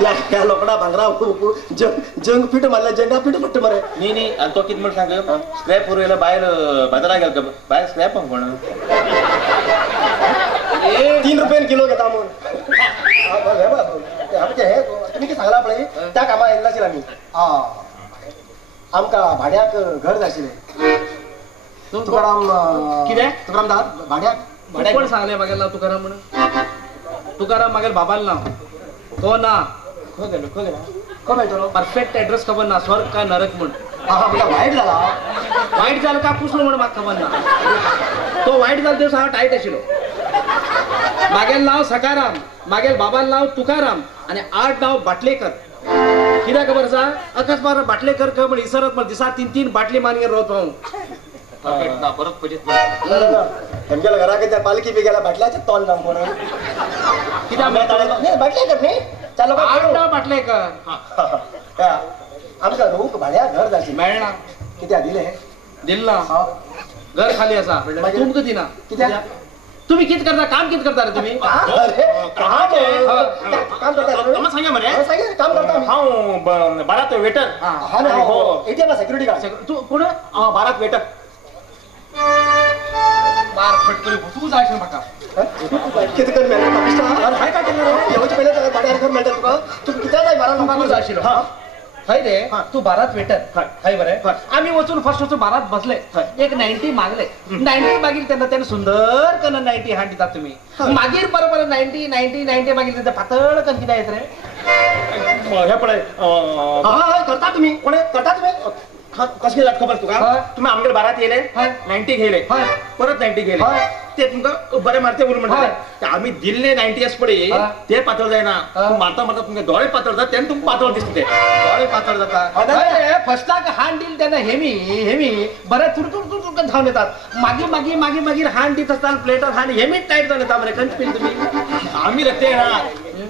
ह्या लोखंडा भांगरा ऊप जंग पीठ मारल्या जंगा पीठ पडटा मरे नी आणि तो कित म्हण सांग स्क्रॅप वर येला बाहेर बाजारा गेल का बाहेर स्क्रॅप कोण 3 रुपयान किलो घेता म्हणून हे तुम्ही कितें सांगला पळय त्या कामां येयल्ले नाशिल्ले आमी आमकां भाड्याक घर जाय आशिल्लें तुकाराम कितें तुकाराम दाद भाड्याक कोण सांगले मागेल नाव तुकाराम म्हणून तुकाराम मागेल बाबाल नाव तो ना खंय गेलो खंय मेळटलो परफेक्ट एड्रेस खबर ना स्वर्ग का नरक म्हण म्हणटा वायट जाला वाईट झालं का पुसलो म्हणून म्हाका खबर ना तो वाईट झाला दिवस हा टाईट आशिल्लो मागेल नाव सकाराम मागेल बाबाल नाव तुकाराम आणि आड नाव बाटलेकर कित्याक खबर आसा अकस्मात बाटलेकर खंय म्हण इसरत म्हण दिसा 3 बाटली मानगेर रोवत हांव परत पजित तेमगेल्या घरा त्या पालखी बी गेल्या बाटल्याचे तोंड ना कोण कित्याक मेळटा बाटले कर न्ही चालो आड नाव बाटलेकर आमकां रूख भाड्या घर जाय आशिल्लें मेळना कित्याक दिले दिल्ला घर खाली आसा तुमकां दिना कित्याक तुम्ही कित करता काम कित करता रे तुम्ही काम करता सांगा मरे काम करता हांव बारात वेटर हा ना एटीएम सिक्युरिटी गार्ड तू कोण बारात वेटर मार फटकरी तू जायशील म्हाका कितें कर मेळटा हाय काय केलं रे येवचे पयले भाड्यार घर मेळटा तुका तू कित्याक जाय बारा तू जायशील हय रे तू बारात वेटर हय बरें आम्ही वचून फर्स्ट वचून बारात बसले एक 90 मागले 90 मागील तेन्ना सुंदर कन्न 90 हाड दितात तुम्ही मागीर बरोबर 90 मागील तेन्ना पातळ कन्न कितें येत रे हे पळय हय करता तुम्ही कोणे करता तुम्ही कशें जाता खबर तुका तुम्ही आमगेर बारात येयले 90 घेयले परत 90 घेयले ते तुमकां बरें मारते उर म्हणटा आमी दिल्ले 90 आस पळय ते पातळ जायना मारता मारता तुमगे दोळे पातळ जाता तेन्ना तुमकां पातळ दिसता ते दोळे पातळ जाता फर्स्टाक हांड दिल तेन्ना हेमी बरें तुरतुर धांवन येतात मागीर हांड दित आसतना प्लेटार हांड हेमीच टायट जावन येता मरे कंच पिल तुम्ही आमी रक्ते ना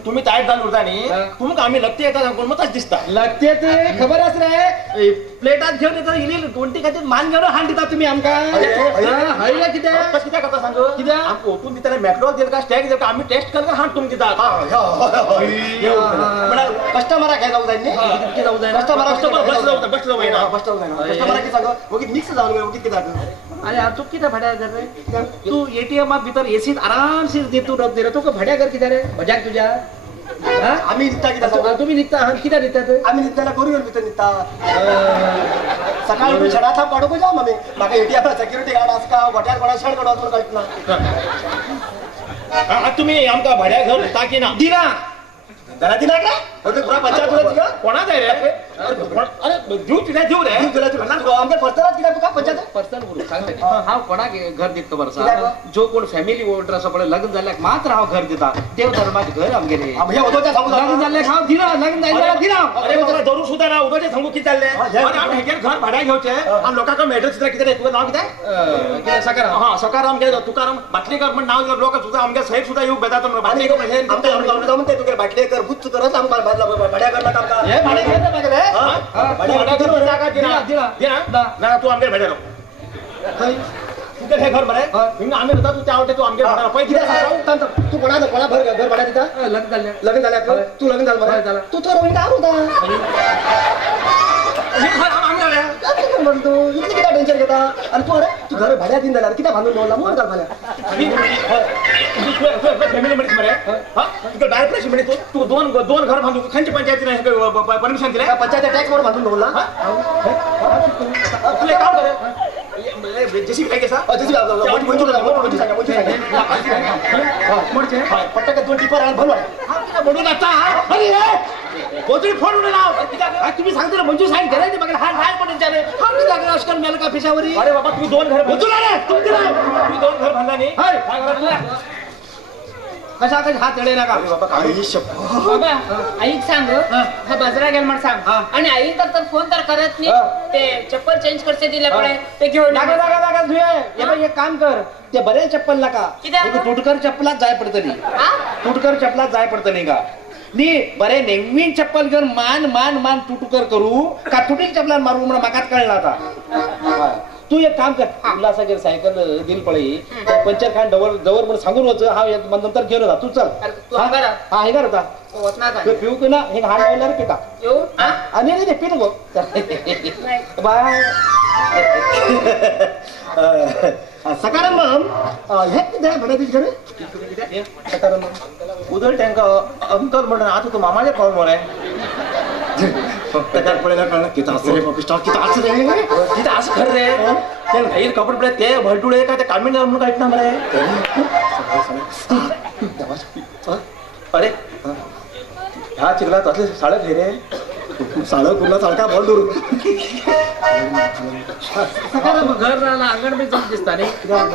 तुम्ही ताईट जाऊन उरता न्ही तुमकां आमी लग्ती येता सांगून मताच दिसता लागते ते खबर आस रे प्लेटात घेऊन येतो इली दोंटी खातीर मान घेऊन हाण दिता तुम्ही आमकां हळीला कितें कस कित्याक करता सांग कित्याक? आमकां ओतून दिता मॅकडॉल दिता का स्टॅक दिता आमी टेस्ट करता हांड तुमकां दितात म्हळ्यार कस्टमराक हे जाऊ जाय न्ही कितें जाऊ जाय कस्टमर बस जाऊ बस जाऊ ना बस जाऊ जाय कस्टमराक कितें सांग ओके मिक्स जावन गेलो कितें कित्याक अरे तू कितें भाड्या घर रे तू एटीएमात भितर एसीत आरामशीर दितू रब रे तुका भाड्या घर कितें रे मजाक तुज्या आमी निघता कितें सांग तुम्ही निघता कित्याक निघतात आमी निघताना करूया भितर निघता सकाळी उठून शेणा थाप काडूंक जाम आमी म्हाका एटीएम सेक्युरिटी गार्ड आसता गोट्यार कोणा शेण काडून वचून कळटना तुम्ही आमकां भाड्या घर दिता की ना दिना जाल्यार दिना काय पुरा पंचायत उलयत तुका कोणा जाय रे अरे दिवू तुला दिवू रे आमच्या फर्स्टराच कित्याक तुका पंचायत पर्सनल गुरु सांगते हांव कोणाक घर दिता खबर आसा जो कोण फॅमिली वोटर आसा पळय लग्न जाल्याक मात्र हांव घर दिता देव धर्माचें घर आमगेलें हे वदोवचें सांगू लग्न जाल्याक हांव दिना लग्न जाल्यार दिना अरे बाबा धरू सुद्धा ना उदोचे सांगू कितें जाल्लें अरे आमी हेजेर घर भाड्या घेवचें आनी लोकांक मेळटा सुद्दां कितें रे तुजें नांव कितें कितें सकाराम हा सकाराम गेलो तुकाराम बाटलेकर म्हण नांव दिलें लोक सुद्दां आमगे साहेब सुद्दां येवंक बेजाता बाटलेकर जाऊन ते तुगे बाटलेकर बुच्च करत आमकां भाड्या करता आमकां हे भाडे घेता म्हाका रे भाड्याकर जागा दिना दिना दिना ना तू आमगे भाड्या राव तुका हे घर बरें हिंगा आमी रावता तू त्या आवटे तू आमगे भाड्या पळय कितें सांगता तू कोणा घर भाड्या दिता लग्न जाल्याक लग्न जाल्याक तू लग्न जाल मरे जालां. तू तर हांव उरता आमी जाल्या म्हणून तू इतलें कित्याक टेन्शन घेता आनी तू अरे तू घर भाड्या दिन जाल्यार कित्याक बांदून दवरला म्हणून घाल फाल्यां फॅमिली मनीस मरे हा तुका डायरेक्ट प्रेस म्हणे तू दोन घर बांधू खंयच्या पंचायतीन परमिशन दिलें पंचायत टॅक्स म्हणून बांदून दवरला तुला काम करे जशी काय केसा पट्टक दोन टिपर आणि भरवा म्हणून आता बोतरी फोन उडे लाव तुम्ही सांगतो ना मंजू साईन करायची म्हाका हाड हाड म्हणून जाले हाड लागला अशकन मेल का पिशावरी अरे बाबा तुम्ही दोन घर बांधू तुम्ही दोन घर बांधला नी कशा कशा हात एळे नका बाबा आईक सांग हा बाजारा गेल म्हण सांग आणि आई तर फोन तर करत नाही ते चप्पल चेंज करचे दिले पळे ते घेऊन लागा लागा लागा धुये हे बघ एक काम कर ते बरे चप्पल नका कित्याक? एक तुटकर चप्पलात जाय पडतली हा तुटकर चप्पलात जाय पडतली का नी बरे नवीन चप्पल घेऊन मान मान मान तुटकर करू का तुटील चप्पलान मारू म्हणून म्हाकाच कळला आता तू एक काम कर तुला सगळे सायकल दिल पळी पंचर खान जवळ म्हणून सांगून वच हा नंतर घेऊन जा तू चल तू हांगा हा हे करता होत ना काय पिऊ की ना हे हाड लावल्यावर पिता येऊ आणि नाही पिन गो बाय सकाराम हे किती भाड्या दिस घरे सकाराम उदळ टँक अंकल म्हणून आता तू मामाचे पाहून मरे त्याच्यात पळयला कळलं किती असं रे स्टॉक किती असं रे किती असं खरं रे ते घाईल कपडे पडे ते भरटुळे का ते कामीण म्हणून काढत ना मरे अरे ह्या चिखलात असले साडे घे रे साळं पूर्ण साळका बॉल दूर घर राहिला अंगण बी जम दिसता नाही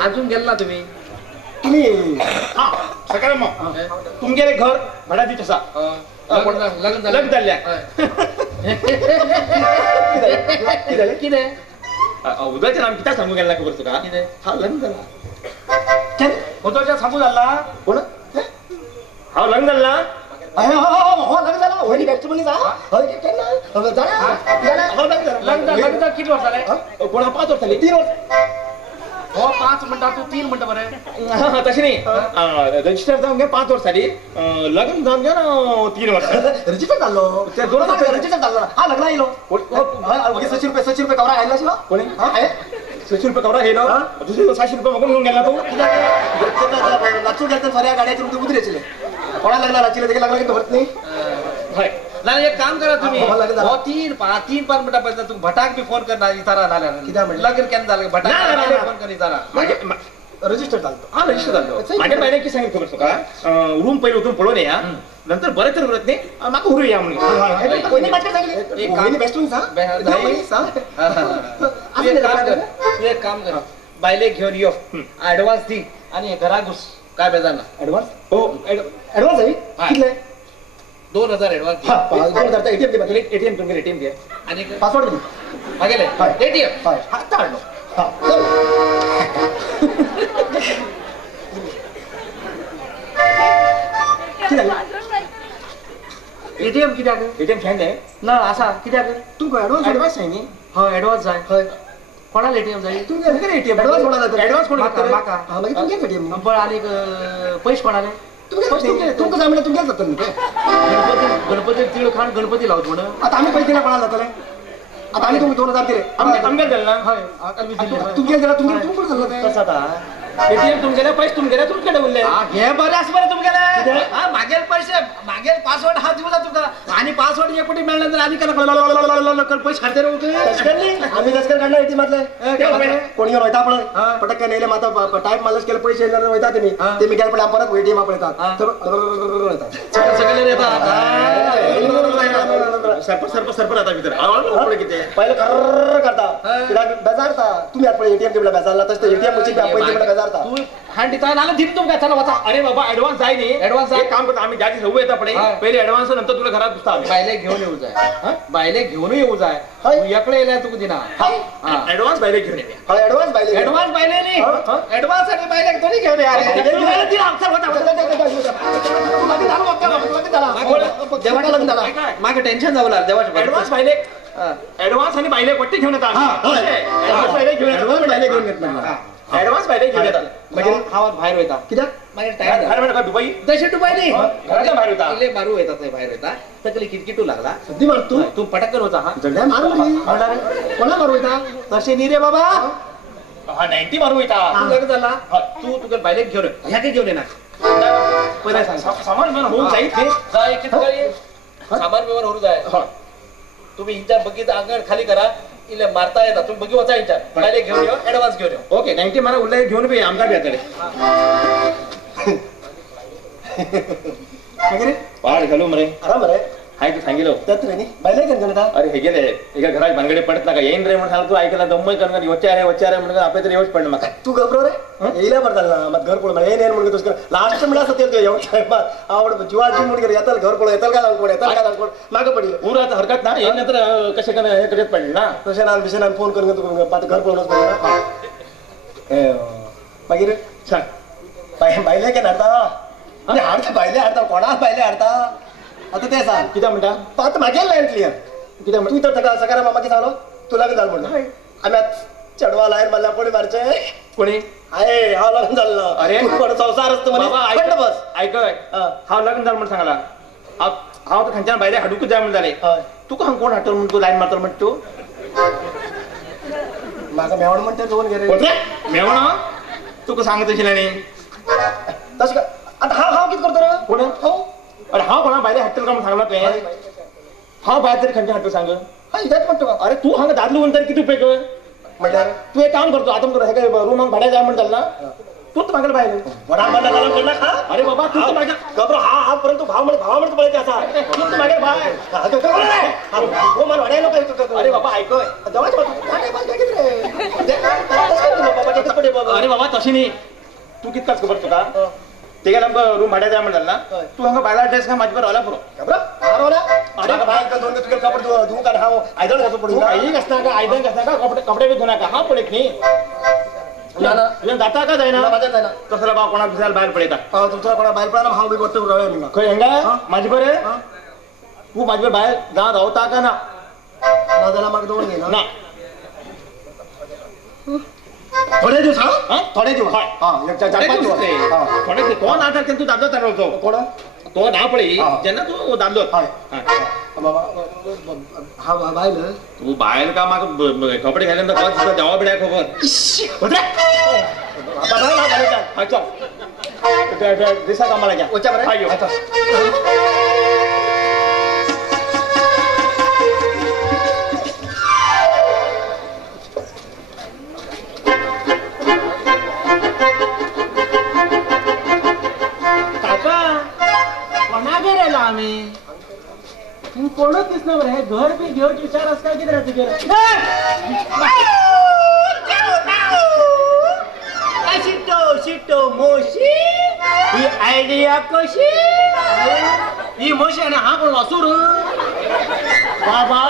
अजून गेला तुम्ही तुम्ही हा सकाराम तुमगे घर भाड्या दित असा लग्न लग्न जाल्ल्या कितें उदळचे नाम कित्याक सांगू गेला खबर तुका कितें हा लग्न झाला उदळच्या सांगू जाल्ला कोण हा लग्न झाला हो लग्न झालं होळी फॅक्टरी जा केन्ना झालं लग्न किती वर्ष जाले कोणा 5 वर्ष झाली 3 वर्ष हो 5 म्हणटा तू 3 म्हणटा बरे तशी नाही रजिस्टर जाऊन घ्या 5 वर्ष झाली लग्न जाऊन घ्या ना 3 वर्ष रजिस्टर झालो त्या दोन रजिस्टर झालो हा लग्न येलो ₹600 कवरा आयला शिवा कोणी हा आहे 600 रुपये कवरा गेलो दुसरे 600 रुपये मागून घेऊन गेला तू लाचू गेलं सऱ्या गाड्याचे उतरेचले कोणा लग्न राचीला देखील लागला की होत नाही हाय नाही एक काम करा तुम्ही हो, लग्न झालं. हो 3 पाच म्हणटा पाहिजे तुम्ही भटाक बी फोन करणार इचारा झाल्या कित्याक म्हणलं? लग्न केन्ना झालं नाही, भटाक नाही. फोन कर इचारा मागे रजिस्टर झालं हा रजिस्टर झालं माझ्या बायने की सांगितलं खबर तुका रूम पहिले उतरून पळून या नंतर बरेच तर उरत नाही माका हुरू या म्हणून कोणी माझ्या सांगितले एक काम- कोणी बेस्ट सांग नाही. तू एक काम कर बायले घेऊन यो ऍडव्हान्स दी आणि घरा घुस काय बेजार ना ऍडव्हान्स हो ऍडव्हान्स आहे हा. कितले 2000 ऍडव्हान्स हा 2000 एटीएम दे बाकी एटीएम तुमचे एटीएम द्या आणि पासवर्ड दे मागेले हाय. एटीएम हाय. हा काढलो हा चल. किती झाले? एटीएम कित्याक एटीएम खेळले ना आसा कित्याक तुमकां एडवान्स ऍडव्हान्स आहे न्ही हय एडवान्स जाय हय कोणाला एटीएम जाय तुमगे एटीएम एडवान्स कोणा जाता ऍडव्हान्स कोण म्हाका घेतले? म्हाका हा मागीर तुमगे एटीएम न्ही पण आनीक पयशे कोणाले तुमकां जाय म्हणल्यार तुमगेच जाता न्ही ते गणपती तिळ खाण गणपती लावत म्हण आतां आमी पयस दिल्यार कोणाला जातले आतां आमी तुमकां 2000 दिले आमगे दिले ना हय आमी दिल्ली तुमगे दिल्यार तुमकां जाल्लो ते कसं आता एटीएम तुमगेले पैसे तुमगेले तुमकडे उरले हे बरें आसा बरें तुमगेले मागेर पैसे मागेर पासवर्ड हात दिवला तुका आणि पासवर्ड एक कोटी मेळना तर आनी केला पैसे खाते रे तशें न्ही आमी तशें काडला एटीएमांतले कोणी घेवन वयता पळय पटकन येयले मात टायप मारलेस केले पयशे येयले वयता तेमी तेमी गेले पळय परत एटीएमा पळयतात वयतात सगळे येतात सरपंच आता भितर किती पहिले कर्र करता कित्याक बेजारता तुमी आतां पळय एटीएम दिवला बेजारला तशें एटीएम मशीन पयलीं म्हणटा बेजारता तू हँड दिता नाल्यार दिता तुमकां चला वचा अरे बाबा ऍडव्हान्स जाय न्ही Advance जाय. एक काम करतो आम्ही ज्या दिवशी होऊ येता पडे पहिले ऍडव्हान्स नंतर तुला घरात बसता आम्ही बायले घेऊन येऊ जाय बायले घेऊन येऊ जाय हय. तू एकले येयल्यार तुका दिना ऍडव्हान्स पहिले घेऊन येते हय ऍडवान्स बायले ऍडव्हान्स बायले न्ही ऍडव्हान्स आणि बायले दोन्ही घेऊन या रे दिना चल वचा देवाला लग्न झाला मागे टेन्शन जावं लागलं देवाच्या ऍडव्हान्स पहिले ऍडव्हान्स आणि बायले पट्टी घेऊन येतात ऍडव्हान्स पहिले घेऊन ऍडवान्स बायले घेऊन येतात घेतला ऍडव्हान्स पहिले घेऊन येतात मागीर हांव भायर वयता कित्याक मागीर टायम अरे म्हणा दुबई तशें तूं बायली घराच्या भायर वयता. इल्ले मारू वयता थंय भायर वयता तकली किटकिटू लागला सद्दी मार तू तू पटकन वचा हा झगड्या मार मरी कोणा मार वयता तशें न्ही रे बाबा हा 90 मारू येता तू लग्न जाला तू तुका बायलेक घेवन ह्याके घेवन येना पयलें सांग सामान बिमान होऊन जाईल ते जाय कितें करी सामान बिमान व्हरू जाय तुम्ही इंचार बगीत आंगण खाली करा इल्ले मारता येता तुम्ही बगी वचा इंचार बायलेक घेवन यो ऍडव्हान्स घेवन यो ओके 90 मारा उरले घेऊन बी आमकां बी येतले मागीर पाड घालू मरे आराम रे हाय तू सांगितलं तेच रे न्ही बायले घेवन येता अरे हे गेले एका घरात भानगडे पडत नका येईन रे म्हणून सांग तू ऐकला दम्मय करणार वच्चे रे म्हणून आपल्या तरी येऊच पडलं म्हाका तू घबरो रे येयल्या बरं जालें ना मात घर पळोवन येन म्हणून तुझं लास्ट म्हणल्यार आसा तें येवं टायमार आवड जिवाची म्हणून गेले येताल घर पळोवन येताल काय जावन कोण येताल काय जावन कोण मागं पडले उरात हरकत ना येईन नंतर कशे कन हे कशेच पडले ना तशें ना बिशेनान फोन करून तुका पात घर पळोवनच पडले ना मागीर सांग बायले केन्ना हाडता हाडता बायले हाडता कोणा बायले हाडता आतां तें सांग कित्याक म्हणटा आतां म्हागे लायन क्लियर कित्याक तू तर ताका सकाराम मामा कितें सांगलो तू लग्न जाल म्हणून आमी आतां चेडवा लायन मारल्या कोणी मारचे कोणी हाय हांव लग्न जाल्लो अरे. तूं कोण संसार आसता बाबा मनीस ऐक खंड बस ऐकय हांव लग्न जाल म्हणून सांगला हांव तर खंयच्यान भायले हाडूकच जाय म्हणून जालें हय तुका हांव कोण हाडटलो म्हणून तू लायन मारतलो म्हणटा तू म्हाका मेवण म्हणटा दोन गे रे मेवणो तुका सांगत अशिल्लें न्ही तशें काय आतां हांव कितें करतलो कोण हांव अरे हांव कोणा भायले हाडटलो काय म्हणून सांगला तुवें हांव भायर तरी खंयच्या हाडटलो सांग हय इथेच म्हणटा तुका अरे तू हांगा दादलो म्हणून तरी किती उपेग म्हणल्यार तू एक काम करतो आता हे काय रूम भाड्या जाय म्हणून चालला तूच मागेल भायले वडा बांदा जालो कोणा खा अरे बाबा तूच मागे गबरो हा परंतु भाव म्हणत पळय ते आसा तूच मागे भाय हो मला वाडायला पाहिजे अरे बाबा ऐकय अरे बाबा तशी न्ही तू कितकाच खबर तुका ते गेला रूम भाड्या जाय म्हणून चालला तू हांगा भायला ड्रेस काय माझ्या बरोबर आला पुरो अरे बाय दोन तुगे कपडे धुवून काढ हांव आयदन घालून पडून काही असता का आयदन कसता का कपडे बी धुनाका हा पडत न्ही जाता का जायना माझ्या जायना तसला बा कोणा दुसऱ्याला बाहेर पडयता तुमच्या कोणा बायल पळा हांव बी गोट्ट रवळे म्हणून खंय हेंगा माझे बरे तू माझे बाहेर गांव रावता का ना ना जाल्यार म्हाका दवरून घेयना ना थोडे दिवस हा थोडे दिवस हय. हा एक चार पाच दिवस हा थोडे ते तो नाटक तू दादलो ठरवतो कोण तो ना पळय हा. जेन्ना तू दादलो हय बाबा हा बायल तू बाहेर का म्हाका कपडे घाल्यानंतर कोण सुद्धा देवा बिड्या खबर बाबा चल दिसा कामाला घ्या वचा बरे हाय यो. काका कोणागे रेलो आम्ही तू कोणच दिसना बरं हे घर बी घेवच विचार आस काय कितें तुगे शिट्टो मोशी ही आयडिया कशी ही म्हशी आणि हा कोण वासूर बाबा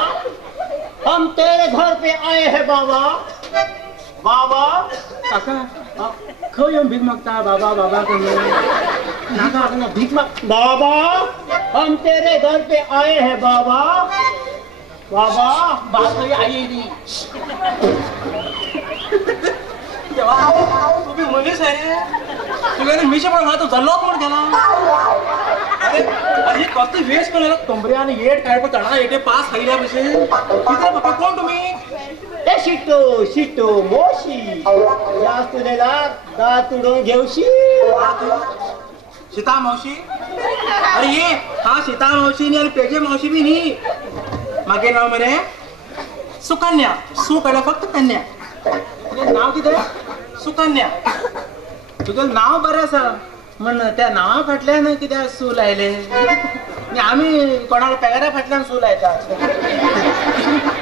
हम तेरे घर पे आए हैं बाबा बाबा काका खंय येवन भीक मागता बाबा बाबा करून नाका नाका भीक माग बाबा हम तेरे घर पे आए हैं बाबा बाबा बात खरी आई येली तेव्हा तुम्ही मनीस आहे तुला मिशे पण मला तो जल्लोत म्हणून गेला अरे कसली वेस्ट केलेला कंबरे आणि येट काय पण चढा येते पास खाईल्या पैसे किती बाबा कोण तुम्ही ए शिटो मोशी जास्त तुझ्याला दात उडवून घेऊशी सीता मावशी अरे ये हा सीता मावशी नी आणि पेजे मावशी बी नी मागे नाव मरे सुकन्या सु पहिला फक्त कन्या नाव कितें सुकन्या तुगेलें नाव बरें आसा म्हण त्या नांवा फाटल्यान कित्याक सू लायले आनी आमी कोणाक पेगारा फाटल्यान सू लायतात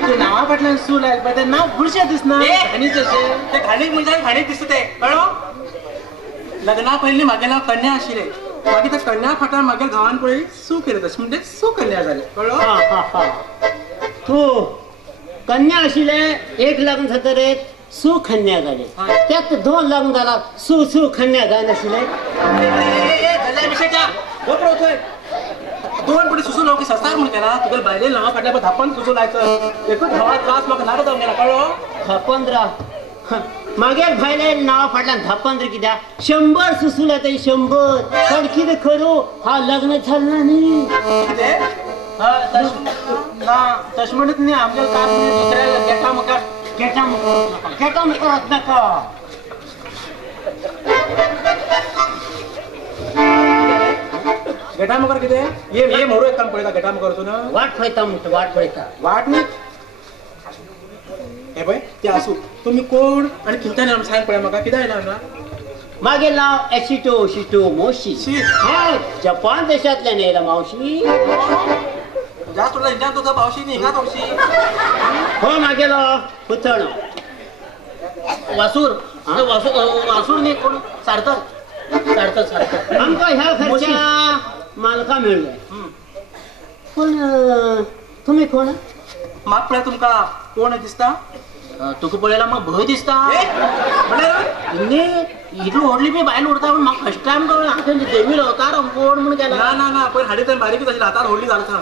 ते नांवा फाटल्यान सू लायले तें नांव बुरशें दिसना आनीच अशें ते घाणीक म्हणजे घाणीक दिसता ते कळ्ळो लग्ना पयलीं म्हागे नांव कन्या आशिल्लें मागीर त्या कन्या फाटल्यान म्हागे गांवान पळय सू केलें तशें म्हणजे सू कन्या जालें कळ्ळो तू कन्या आशिले एक लग्न जातरे सु खन्या जाले त्यात दोन लग्न जाला सु खन्या जाय नाशिले गल्ल्या मिशेच्या गोप्रो थंय दोन पुढे सुसू लावकी सस्तार म्हण केला तुगेले बायले नांवा फाटल्या धापन सुसू लायचं एकूच भावा त्रास म्हाका नाका जावंक गेला कळ्ळो धापंद्रा मागेर भायले नांवा फाटल्यान धापंद्र कित्याक 100 सुसू लायता 100 पण कितें करू हा लग्न जालना न्ही कितें ना तशें म्हणत न्ही आमच्या काम दुसऱ्या गेटा मुखार गेटा मुखार वचनाका गेटा मुखार कितें ये मोरू एक काम पळयता गेटा मुखार वचून वाट पळयता म्हणटा वाट पळयता वाट न्ही हे पळय ते आसूं तुमी कोण आनी खंयच्यान आयला सांग पळय म्हाका कितें आयला हांगा मागे नाव शिटो मोशी शी. हा जपान देशांतल्यान येयला मावशी जास्त तुला इंडियान तुझा पावशी न्ही हिंगा पावशी हो मागेलो पुतण वासूर वासूर न्ही कोण सारथक आमकां ह्या घरच्या मालका मेळ्ळे पूण तुमी कोण म्हाका पळय तुमकां कोण दिसता तुका पळयला म्हाका भंय दिसता म्हणल्यार न्ही इतलो व्हडली बी बायल उरता पूण म्हाका फर्स्ट टायम कळ्ळें हांव तेंचे देवील अवतार कोण म्हण केला ना पयर हाडी तर बारीकूच आशिल्ली आतां व्हडली जालो सांग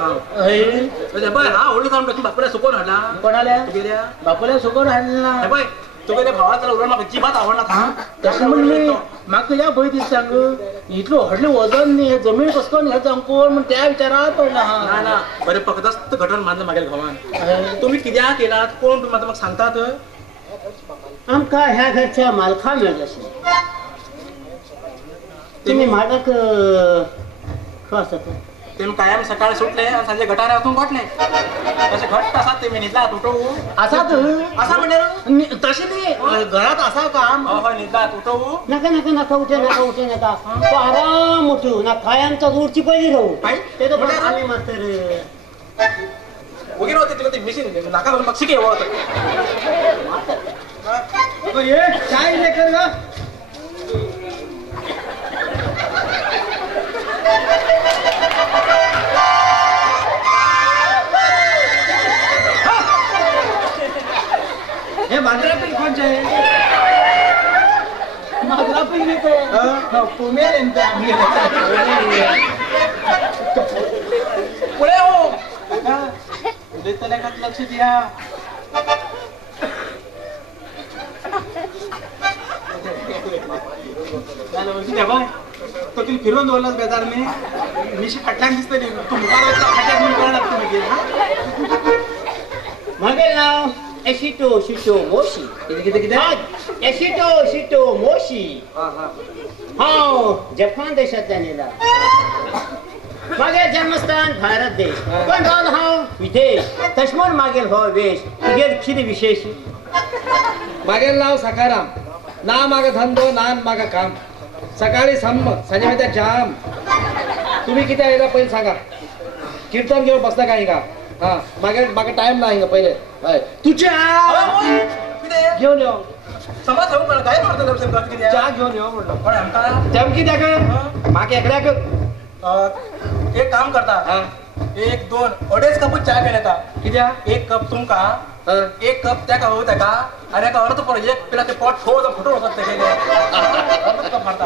पळय हा व्हडली जावन तूं बापूल्या सुकोवन हाडला कोणाल्या तुगेल्या बापूल्या सुकोर हाडला हे पळय तुगेल्या भावाचा उरण म्हाका अजिबात आवडना तशें म्हणली म्हाका या भंय दिसता इतलो व्हडलें वजन न्ही हे जमीन कस करून घ्यायचा कोण म्हण त्या विचारात पडला ना बरें फकदस्त घटन मानलं म्हागे घोवान तुमी कित्याक येयलात कोण तुमी म्हाका सांगतात आमकां ह्या घरच्या मालका मेळ्ळे आशिल्ले तुमी मालक खंय आसात तेमी कायम सकाळी सुटले आनी सांजे गटार वचून गोठले तशें घट्ट आसात तेमी न्हिदलात उठोवू आसात आसा म्हणजे तशें न्ही घरात आसा काम हय न्हिदलात उठोवू नाका उठे नाका तो आराम उठू ना कायमचा उठची पयली राहू ते तो आमी मातर वगैरे होते तिला ते मिशीन नाका घालून पक्षी घेऊ ये चाय लेकर गा हे मांजरा पिल कोणचे मांजरा पिल नाही तो पुमेल यांचे आम्ही पुढे हो तल्याकात लक्ष द्या तो तिला फिरवून दवरलास बेजारने मिशी फाटल्यान दिसतली तू मुखार फाटल्याक म्हणून कळना तुम्ही गेला मागे नाव शिटो मोशी किती शिटो मोशी हांव जपान देशांतल्यान येयला मागे जन्मस्थान भारत देश पण रावन हांव विदेश तशें म्हूण मागेल हो वेश तुगेल कितें विशेश मागेल नाव सकाराम ना मागा धंदो ना मागा काम सकाळी संम संजे मागीर जाम तुम्ही किती येयला पहिले सांगा कीर्तन घेऊन बसला काय हिंगा हा मागे टाइम ना हिंगा पहिले हय तुझ्या घेऊन यो समज हांव काय करतलो च्या घेऊन यो म्हणलो पण आमकां तेम कित्याक म्हाका एकल्याक एक काम करता 1 2 अडेच कप च्या घेऊन येता कित्याक 1 कप तुमकां एक कप त्या का ताका आणि एका अर्थ पण एक पेला ते पोट ठोवता फुटून होतात ते अर्ध कप मारता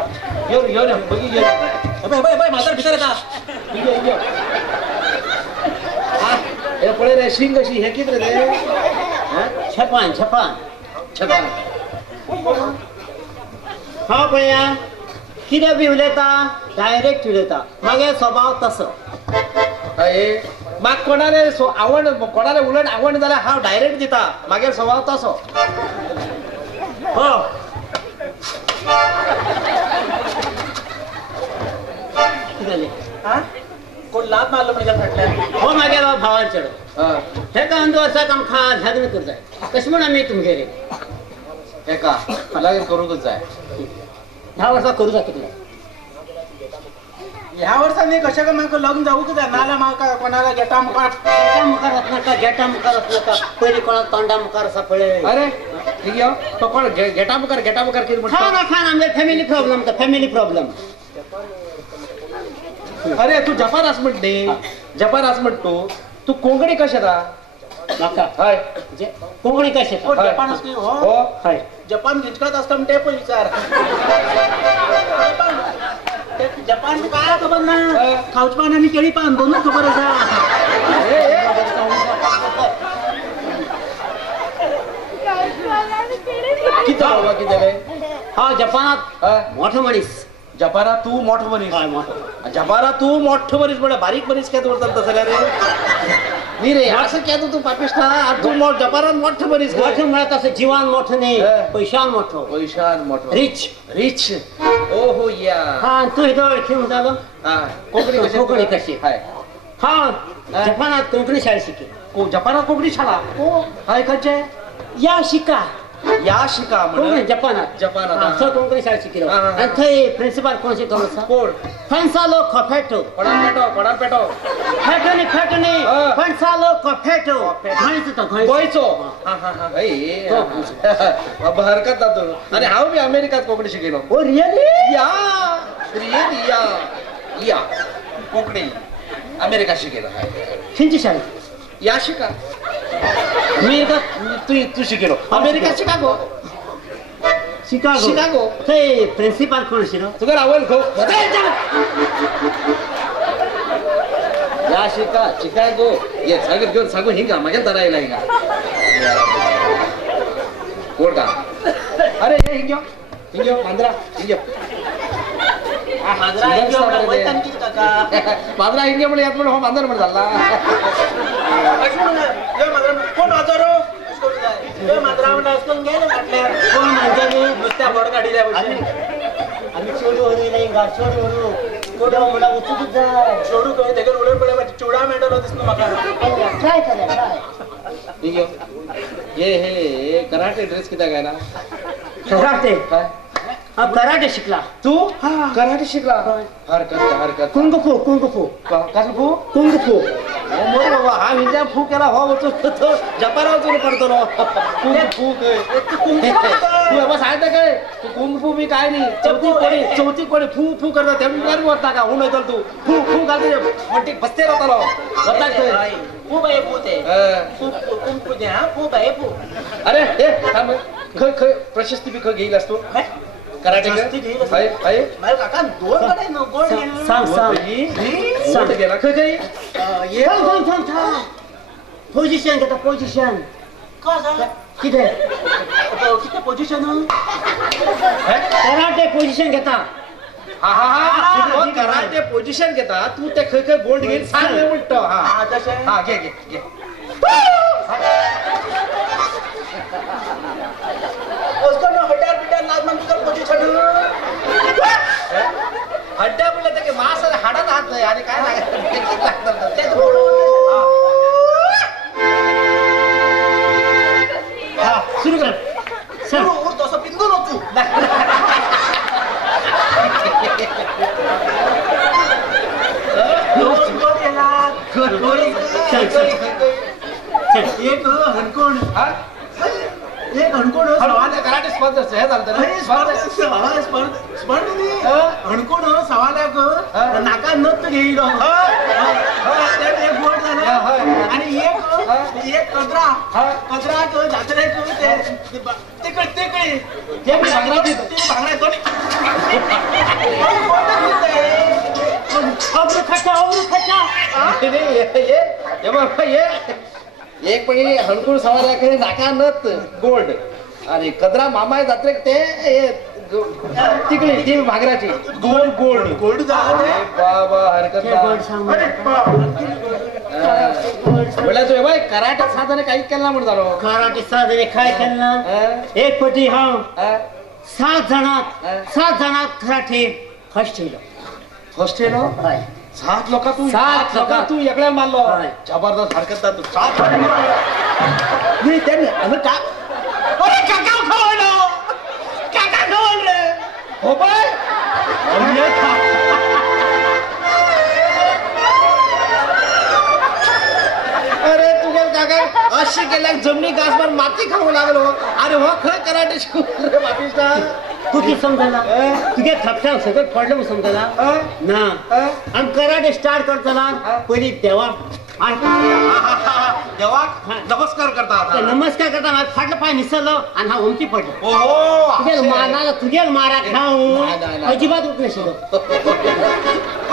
घेऊन बघी घेऊन बाय म्हातार भितर येता हे पळय रे शिंग कशी हे कित रे ते छपान छपान हा पळया कितें बी उलयता डायरेक्ट उलयता मागे स्वभाव तसो हय म्हाका कोणाले आवड कोणाले उलट आवड जाल्यार हांव डायरेक्ट दिता मागीर स्वभाव तसो हो कितें जालें कोण लात मारलो म्हणजे फाटल्यान हो मागीर भावार चेडो हेका अंदू वर्साक आमकां लग्न करताय कशें म्हूण आमी तुमगेर एका लग्न करूंकच जाय 10 वर्सां करूं जाय कितें ह्या वर्सांनी कशें काय म्हाका लग्न जावूंक जाय नाल्यार म्हाका कोणाला गेटा मुखार गेटा मुखार आसनाका पयलीं कोणा तोंडा मुखार आसा पळय अरे ठीक आहे तो कोण गेटा मुखार कितें म्हणटा खान आमगे फॅमिली प्रॉब्लेम अरे तू जपान आस म्हण न्ही जपान आस म्हण तू कोंकणी कशें येता म्हाका हय कोंकणी कशें कोण जपान असली हो हो हय जपान गिचकत असता म्हणून ते पण विचार जपान काय खबर ना खावच पान आणि केळी पान दोनच खबर आसा कितें बाबा कितें जालें हांव जपानात मोठो मनीस जपानात तू मोठो मनीस हय मोठो जपानात तू मोठो मनीस म्हण बारीक मनीस केद उरता सगळ्या रे न्ही रे असं केद तू पाकिस्तान तू जपानात मोठो मनीस मोठो म्हणत असं जिवान मोठो न्ही हय. पैशान मोठो पैशान मोठो रिच रिच ओहो या हा तू हिदो वळखी म्हणटालो हा कोंकणी कशी कोंकणी कशी हाय हा जपानात कोंकणी शाळा शिकली जपानात कोंकणी शाळा हाय खंयचे या शिका या शिका कोंकणी म्हण जपानात जपानात, हा, हा. थंय कोंकणी शाळा शिकलो हा, हा, हा. आनी थंय प्रिन्सिपाल कोण शिकलो आसा कोण फणसालो खोफेटो कोणाल पेटो फेटोनी हा. फणसालो खोफेटो घायचो तो गोंयचो हा हा हा हय बाबा हरकत ना तू आणि हांव बी अमेरिकात कोंकणी शिकयलो ओ रियली या रियली या कोंकणी अमेरिका शिकयलो हाय खंयची शाळा या शिका अमेरिका तू शिकयलो अमेरिका शिकागो शिकागो थंय प्रिन्सिपाल कोण आशिल्लो तुका रावल खो या शिका शिकागो ये सागर घेऊन सांगू हिंगा माझ्या तरा येला हिंगा कोण का अरे हे हिंग्यो मांद्रा हिंग्यो मांजरा एक एवढा वैताग किती काका मांद्रा हिंग्यो म्हणे यात म्हणे हो मांजर म्हणे झाला कशी म्हणून जय मांजरा कोण वाजरो जय मांजरा म्हणून असं गेले म्हटल्यार कोण म्हणजे नुसत्या बोर्ड काढिल्या आम्ही चोरू वरयले चोरू वरू कोडो मला उचलूच जाय चोडू खंय तेगे उडोवन पडले मागीर चुडा मेळटलो दिसलो म्हाका ट्राय केलें ट्राय हिंग्यो हे कराटे ड्रेस कित्याक घायना कराटे काय हा कराटे शिकला तू कराटे शिकला हरकत कुंग फू कसं फू कुंग फू मोर बाबा हा हिंद्या फू केला हो वचून जपाना वचून पडतो फू तू बाबा सांगता काय तू कुंग फू बी काय नाही चौथी कोणी फू करता तेवढी वरता का हून येतो तू फू घालते म्हणटी बसते राहतालो वरता पू बाय पू ते पू दे हा पू बाय पू अरे हे थांब खय प्रशस्ती बी खय घेईल असतो कराटे माझ्या काका दोन कडे न गोड गेले सांग गेला खय पोझिशन घेता पोझिशन का झालं कितें किती पोझिशन कराटे पोझिशन घेता हा कराटे पोझिशन घेता तू ते खय गोल्ड घेईल सांग म्हणतो हा तशें हा घे हट्यार पिट्यार नाच मग तुका पोझिशन हड्ड्या बोलले ते मास हाडात हात नाही आणि काय लागतं तेच बोलून हा सुरू कर सुरू उर तसं पिंदू नको एक हणकोण एक हणकोण कराटे स्पर्धा हे झालं हणकोण सवाल्याक नाका नत्त घेयलो एक गोड झालं आणि एक कचरा कचराक जात्रेक तिकडे ते भांगराची भांगरा दोन्ही ये बाबा ये एक पहिले हणकूळ सवाऱ्याकडे नाका नत गोल्ड आणि कदरा मामा जात्रेक ते तिकडी ती भांगराची गोल्ड बाबा हरकत बोला तू बाय कराटे साधने काहीच केलं म्हणून झालो कराटे साधने काय केलं एक पटी हा 7 जणात कराटे फर्स्ट हॉस्टेल होय 7 लोक तू 7 लोक तू एकल्या मानलो होय. जबरदस्त हरकत तू 7 नाही त्यांनी अरे का अरे काका खवळलो काका खवळले हो बाय अरे तुझ्या काका अशी केल्याक जमनी गासभर माती खाऊ लागलो अरे हो खरं कराटे शिकवलं रे बापिष्टा तू किती समजला तुझ्या थपसा सगळं पडलं म्हणून समजला ना आणि कराटे स्टार्ट करताना पहिली देवा देवा नमस्कार करता नमस्कार करताना फाटलं पाय निसरलं आणि हा उमटी पडलं ओहो तुझ्या मानाला तुझ्या मारा नाही, खाऊ नाही. अजिबात उठलं शिकलो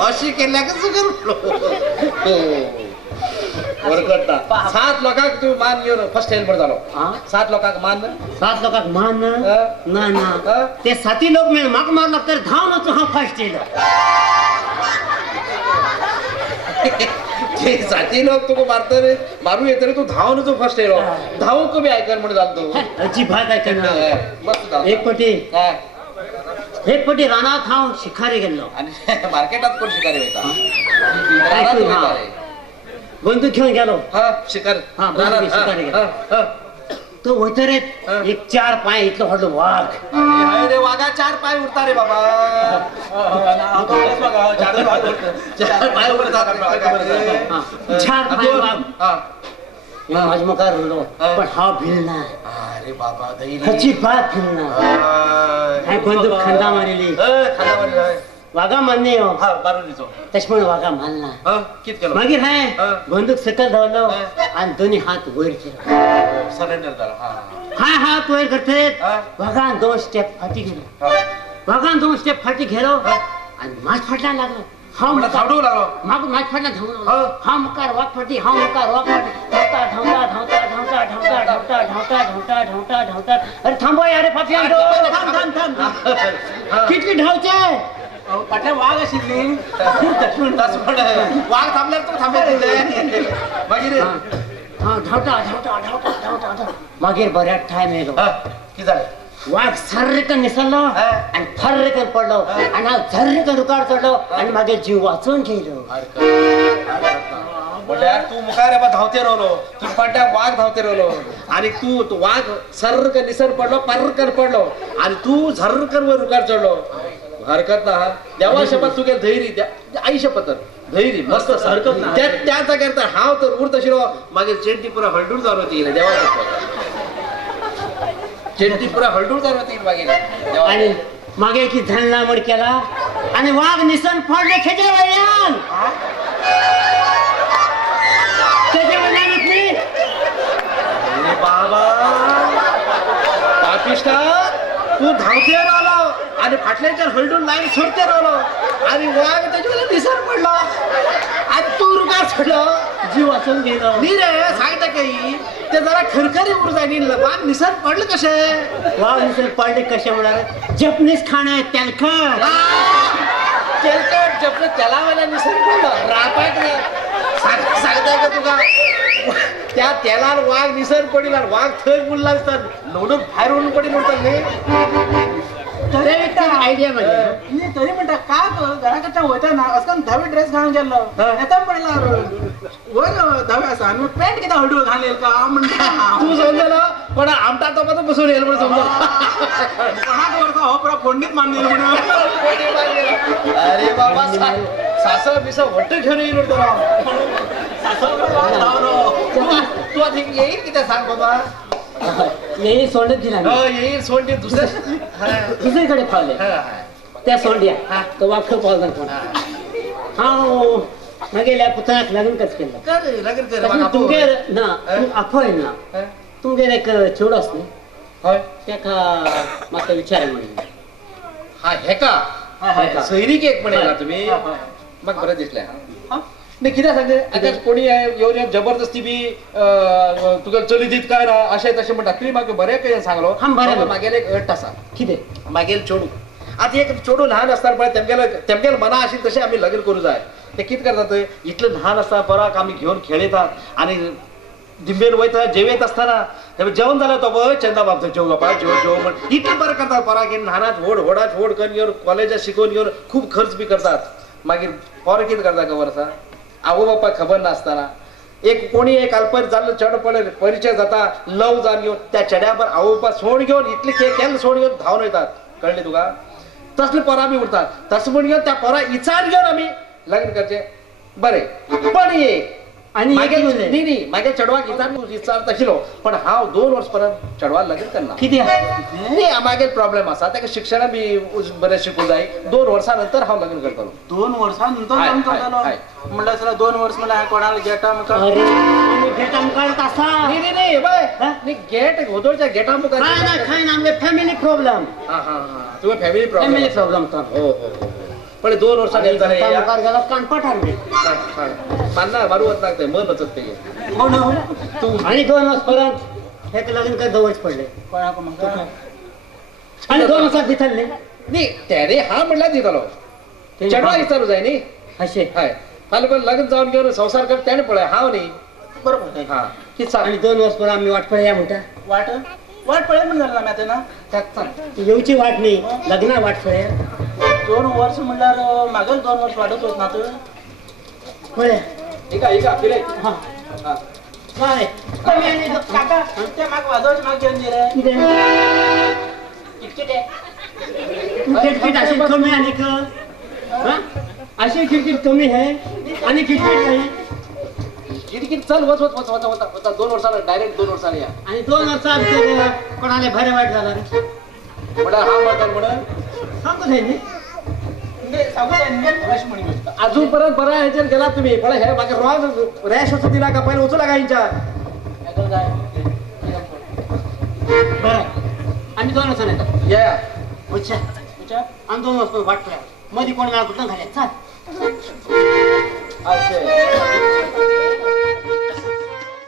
अशी केल्या करता 7 लोकांक तू मान घेऊन फर्स्ट हेल्पर झालो 7 लोकांक मान 7 लोकांक मान ना ना ते 7 लोक मिळून माग मारला तर धाव नव्हतं हा फास्ट येईल ते 7 लोक तुका मारू येत रे तू धावून तू फर्स्ट येलो धावू कमी ऐकन म्हणून झालतो अजिबात ऐकणार मस्त एक पटी रानात हांव शिकारी गेल्लो आणि मार्केटात कोण शिकारी वयता बंदूक घेऊन गेलो हा शिकार हा, बरोबर, शिकारी गेलो. तो वतरेत एक 4 पाय इतलं व्हडलो वाघ रे वाघा 4 पाय उरता रे बाबा 4 पाय उरतात 4 पाय वाघ माझ मुखार उरलो पण हा भिलना अरे बाबा अजिबात भिलना काय बंदूक खंदा मारिली वाघा मान्य हो तशमण वाघा मारला कित केलं मागीर हाय बंदूक सकल धावलो आणि दोन्ही हात वयर केलो सरेंडर झाला हाय हात वयर करते वाघान 2 स्टेप फाटी गेलो वाघान 2 स्टेप फाटी गेलो आणि माछ फाटला लागलो हा धावडू लागलो माग माछ फाटला धावलो हा मुकार वाघ फाटी हा मुकार वाघ फाटी धावता अरे थांबवा यार पापिया थांब किती धावचे पाटल्या वाघ आशिल्ली वाघ थांबल्यावर तू थांबले धावता मागीर बऱ्याच टाइम येलो किती झालं वाघ सर्रकन निसरलो आणि फर्रकन पडलो आणि हा झर्रकन रुकार चढलो आणि मागे जीव वाचून घेलो म्हटल्यार तू मुखार धावते रावलो तू फाट्या वाघ धावते रावलो आणि तू वाघ सर्रकन निसर पडलो पर्रकन पडलो आणि तू झर्रकन वर रुकार चढलो हरकत ना देवा शपथ तुगे धैर्य आई शपथ धैर्य मस्त हरकत ना त्या जाग्यार तर हांव तर उरत आशिल्लो मागीर चेंटी पुरा हळडूर जावन वती देवा चेंटी पुरा हळडूर जावन वती मागीर आणि मागे की झणला मड केला आणि वाघ निसन पडले खेच्या वळल्यान बाबा पापिष्टा तू धावते राहिलो आणि फाटल्याच्या हळडून लाईन सोडते राहिलो आणि वाघ त्याच्यावर निसर पडलो आणि तू रुकार चढलो जीव वाचून गेलो मी रे सांगता काही ते जरा खरखरी उर जाईल वाघ निसर पडलं कसे वाघ निसन पडले कसे म्हणाले जपनीस खाणे तेलखट तेलकट जपलं त्याला मला निसर पडलं रापायक नाही सांगताय का तुका त्या तेलार वाघ निसर पडील वाघ थंय बुडला असतात लोडून बाहेर उडून पडी म्हणतात नाही आयडिया म्हणजे तरी म्हणटा का घराकडच्या वयताना असं धवे ड्रेस घालून गेलो येता पडला वर धवे असा आणि पॅन्ट किती हळडू घालेल का म्हणटा तू समजलं पण आमटा तो कसं बसून येईल म्हणून समजा कोणाक वरचा हो पुरा फोडणीत मानलेलं म्हणून अरे बाबा सासव बिसव वट्ट घेऊन येईल तू आता येईल की त्या सांग बाबा येईल सोंडत दिला येईल सोडली दुसरीकडे फावले त्या सोंड्या तो वाख पावला कोण हा मागेल्या पुतळ्याक लग्न कस केलं कर लगीन कर म्हाका आपोवन. तुमगे ना आफय ना हं? तुमगे एक चेडो आस न्ही हय तेका म्हाका विचार म्हणून हा हेका हेका. सैरीक एक म्हणला तुम्ही हय, हय. म्हाका बरें दिसलें हा नाही कितें सांगते आतां कोणी येवन येवन जबरदस्ती बी तुका चली दीत काय ना अशें तशें म्हणटा तुवें म्हाका बरें कितें सांगलो हा, बरें. मागेले एक अट आसा कितें मागेल चेडू आतां एक चेडू ल्हान आसतना पळय तेमगेले मना आशिल्लें तशें आमी लग्न करूं जाय ते कितें करतात इतलें ल्हान आसता पराक आमी घेवन खेळयतात आनी दिंबेर वयता जेवयत आसतना जेवण जालें तो पळय चंदा बाबा जेव बाबा जेव म्हण इतलें बरें करतात पराक घेवन ल्हानाच व्हडाच व्हड करून घेवन कॉलेजात शिकोवन घेवन खूब खर्च बी करतात मागीर पोर कितें करता खबर आसा आवय बापाक खबर नासतना एक कोणी एक अल्पर जाल्लो चेडो पळय परिचय जाता लव जावन घेवन त्या चेड्या बरोबर आवय बापा सोड घेवन इतलें केन्ना सोड घेवन धांवन वयतात कळ्ळें तुका तसले पोरां बी उरतात तसं म्हण घेवन त्या पोरा इचार घेवन आमी लग्न करचें बरें पण एक आनी मागीर एक उरलें. न्ही मागीर चेडवाक विचार तशिलो पण हांव 2 वर्स पर्यंत चेडवाक लग्न करना कितें न्ही मागीर प्रॉब्लेम आसा ताका शिक्षण बी बरें शिकूंक जाय 2 वर्सां नंतर हांव लग्न करतलो 2 वर्सांनंतर हाय, लग्न हाय, करतालो हाय. म्हणल्यार सर 2 वर्स म्हणल्यार कोणाला गेटा म्हाका अरे आमी गेटा मुखार आसा न्ही बाय न्ही गेट गोदोळच्या गेटा मुखार काय ना खाय ना आमगे फॅमिली प्रॉब्लेम हा तुवें फॅमिली प्रॉब्लेम फॅमिली प्रॉब्लेम तो हो पण 2 वर्सां येताले गेटा मुखार गेलो काणपठार बी मारना मारू वचना ते मन वचत ते हो ना तू आणि 2 वर्स पर्यंत हेक लग्न कर दवच पडले कोणाक म्हाका आणि 2 वर्सात दिसले न्ही तेणे हा म्हणल्यार दितलो चेडवा विचारू जाय न्ही अशें हय फाल्यां पण लग्न जावन घेवन संसार कर तेणे पळय हांव न्ही बरोबर हा कितें सांग आणि 2 वर्स पर्यंत आमी वाट पळया म्हणटा वाट पळय म्हण जालें ना तेन्ना त्यात सांग येवची वाट न्ही लग्ना वाट पळया 2 वर्स म्हणल्यार म्हागे 2 वर्स वाटच वचना तर पळया इका पिले हा हा काय कमी आनी काका ते म्हाका वाजोवचे म्हाका घेवन दी रे कितें तू किटकिट अशी कमी आणि अशी किटकिट कमी आहे आणि किटकिट आहे किटकिट चल वच 2 वर्साला डायरेक्ट 2 वर्साला या आणि 2 वर्षात कोणाला भरे वाईट झाला रे म्हणल्यार हा म्हणतात म्हणून सांगू नाही नी सांगू जाय अशें म्हणी गोष्ट अजून परत बरा ह्याचेर गेला तुम्ही पण हे म्हाका रॉंग रॅश वचून दिला का पहिले उचला का हिंच्या हेका जाय बरं आम्ही 2 वर्षांनी येतो या अच्छा विचार आम्ही 2 वर्ष वाट पळया मध्ये कोण मला कुठं घाल्या चाल असे